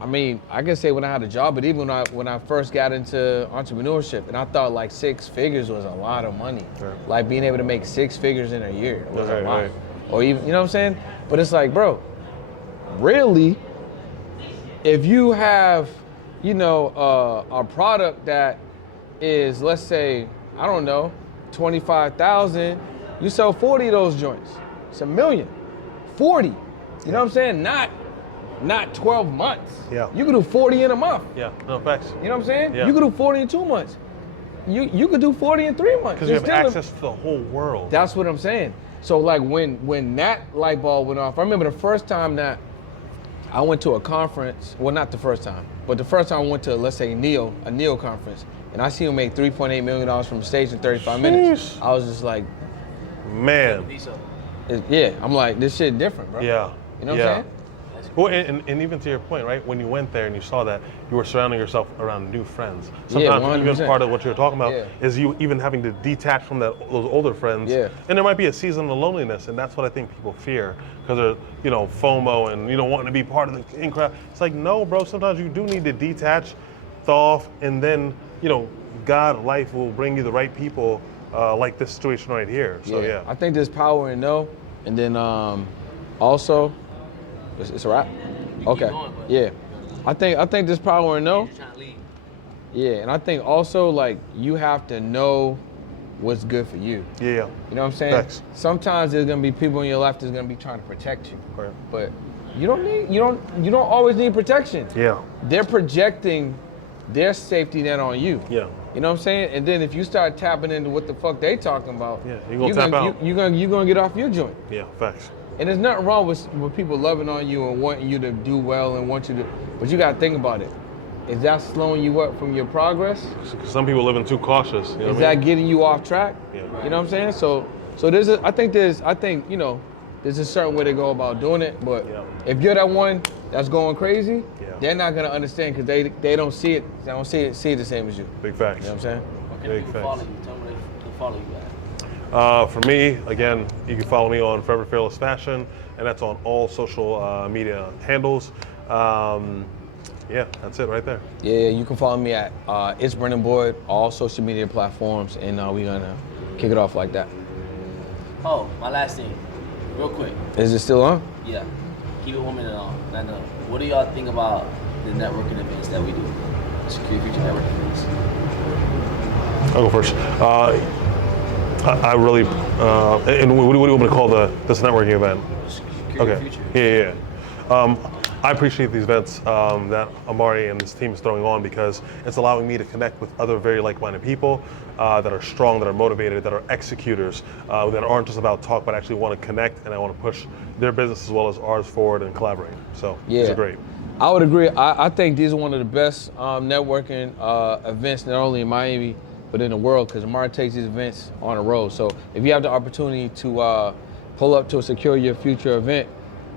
I mean, I can say when I had a job, but even when I first got into entrepreneurship, and I thought like 6 figures was a lot of money. Right. Like being able to make 6 figures in a year was a lot. Right. Or even, you know what I'm saying? But it's like, bro, really, if you have, you know, a product that is, let's say, I don't know, 25,000, you sell 40 of those joints. It's $1 million. 40. You know what I'm saying? Not 12 months. Yeah. You could do 40 in a month. Yeah, no, facts. You know what I'm saying? Yeah. You could do 40 in 2 months. You could do 40 in 3 months. Because you have access to the whole world. That's what I'm saying. So like when that light bulb went off, I remember the first time that I went to a conference, well, not the first time, but the first time I went to, let's say, a NEO conference, and I see him make $3.8 million from the stage in 35 minutes. I was just like, man. Yeah, I'm like, this shit different, bro. Yeah. You know what I'm saying? Well, and even to your point, right? When you went there and you saw that, you were surrounding yourself around new friends. Sometimes even part of what you're talking about is you even having to detach from those older friends. Yeah. And there might be a season of loneliness, and that's what I think people fear because they're, you know, FOMO and, you know, wanting to be part of the in crowd. It's like, no, bro. Sometimes you do need to detach, thaw off, and then, you know, God, life will bring you the right people, like this situation right here. So yeah. I think there's power in no, and then also. It's a wrap? Okay. Going, yeah. I think there's power in no. Yeah, and I think also like you have to know what's good for you. Yeah. You know what I'm saying? Thanks. Sometimes there's gonna be people in your life that's gonna be trying to protect you. Right. But you don't always need protection. Yeah. They're projecting their safety net on you. Yeah. You know what I'm saying? And then if you start tapping into what the fuck they talking about, you're gonna tap out. You're gonna get off your joint. Yeah, facts. And there's nothing wrong with people loving on you and wanting you to do well and want you to, but you gotta think about it. Is that slowing you up from your progress? Some people living too cautious. You know Is what I that mean? getting you off track? Yeah. You know what I'm saying? So I think you know, there's a certain way to go about doing it. But if you're that one that's going crazy, they're not gonna understand because they don't see it. They don't see it the same as you. Big facts. You know what I'm saying? Big facts. Follow you. Tell me where to follow you at. For me, again, you can follow me on Forever Fearless Fashion, and that's on all social media handles. Yeah, that's it right there. Yeah, you can follow me at It's Brendan Boyd, all social media platforms, and we're gonna kick it off like that. Oh, my last thing, real quick. Is it still on? Yeah, keep it 1 minute on. I know. What do y'all think about the networking events that we do? Security Future networking events. I'll go first. I really, and what do you want me to call this networking event? Security Future. Yeah. I appreciate these events that Amari and his team is throwing on because it's allowing me to connect with other very like-minded people that are strong, that are motivated, that are executors, that aren't just about talk, but actually want to connect and I want to push their business as well as ours forward and collaborate. So these are great. I would agree. I think these are one of the best networking events, not only in Miami, but in the world, because Amari takes these events on the road. So if you have the opportunity to pull up to a Secure Your Future event,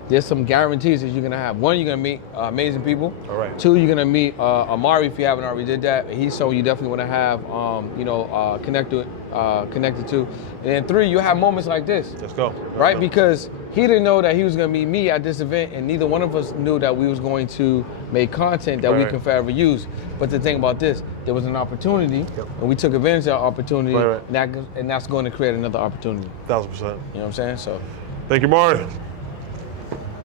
there's some guarantees that you're gonna have. One, you're gonna meet amazing people. All right. Two, you're gonna meet Amari if you haven't already did that. He's someone you definitely wanna have, connected to. And then three, you have moments like this. Let's go. Right? Because he didn't know that he was gonna meet me at this event, and neither one of us knew that we was going to make content that we can forever use. But the thing about this, there was an opportunity, and we took advantage of that opportunity, and that's going to create another opportunity. 1000%. You know what I'm saying? So. Thank you, Mari.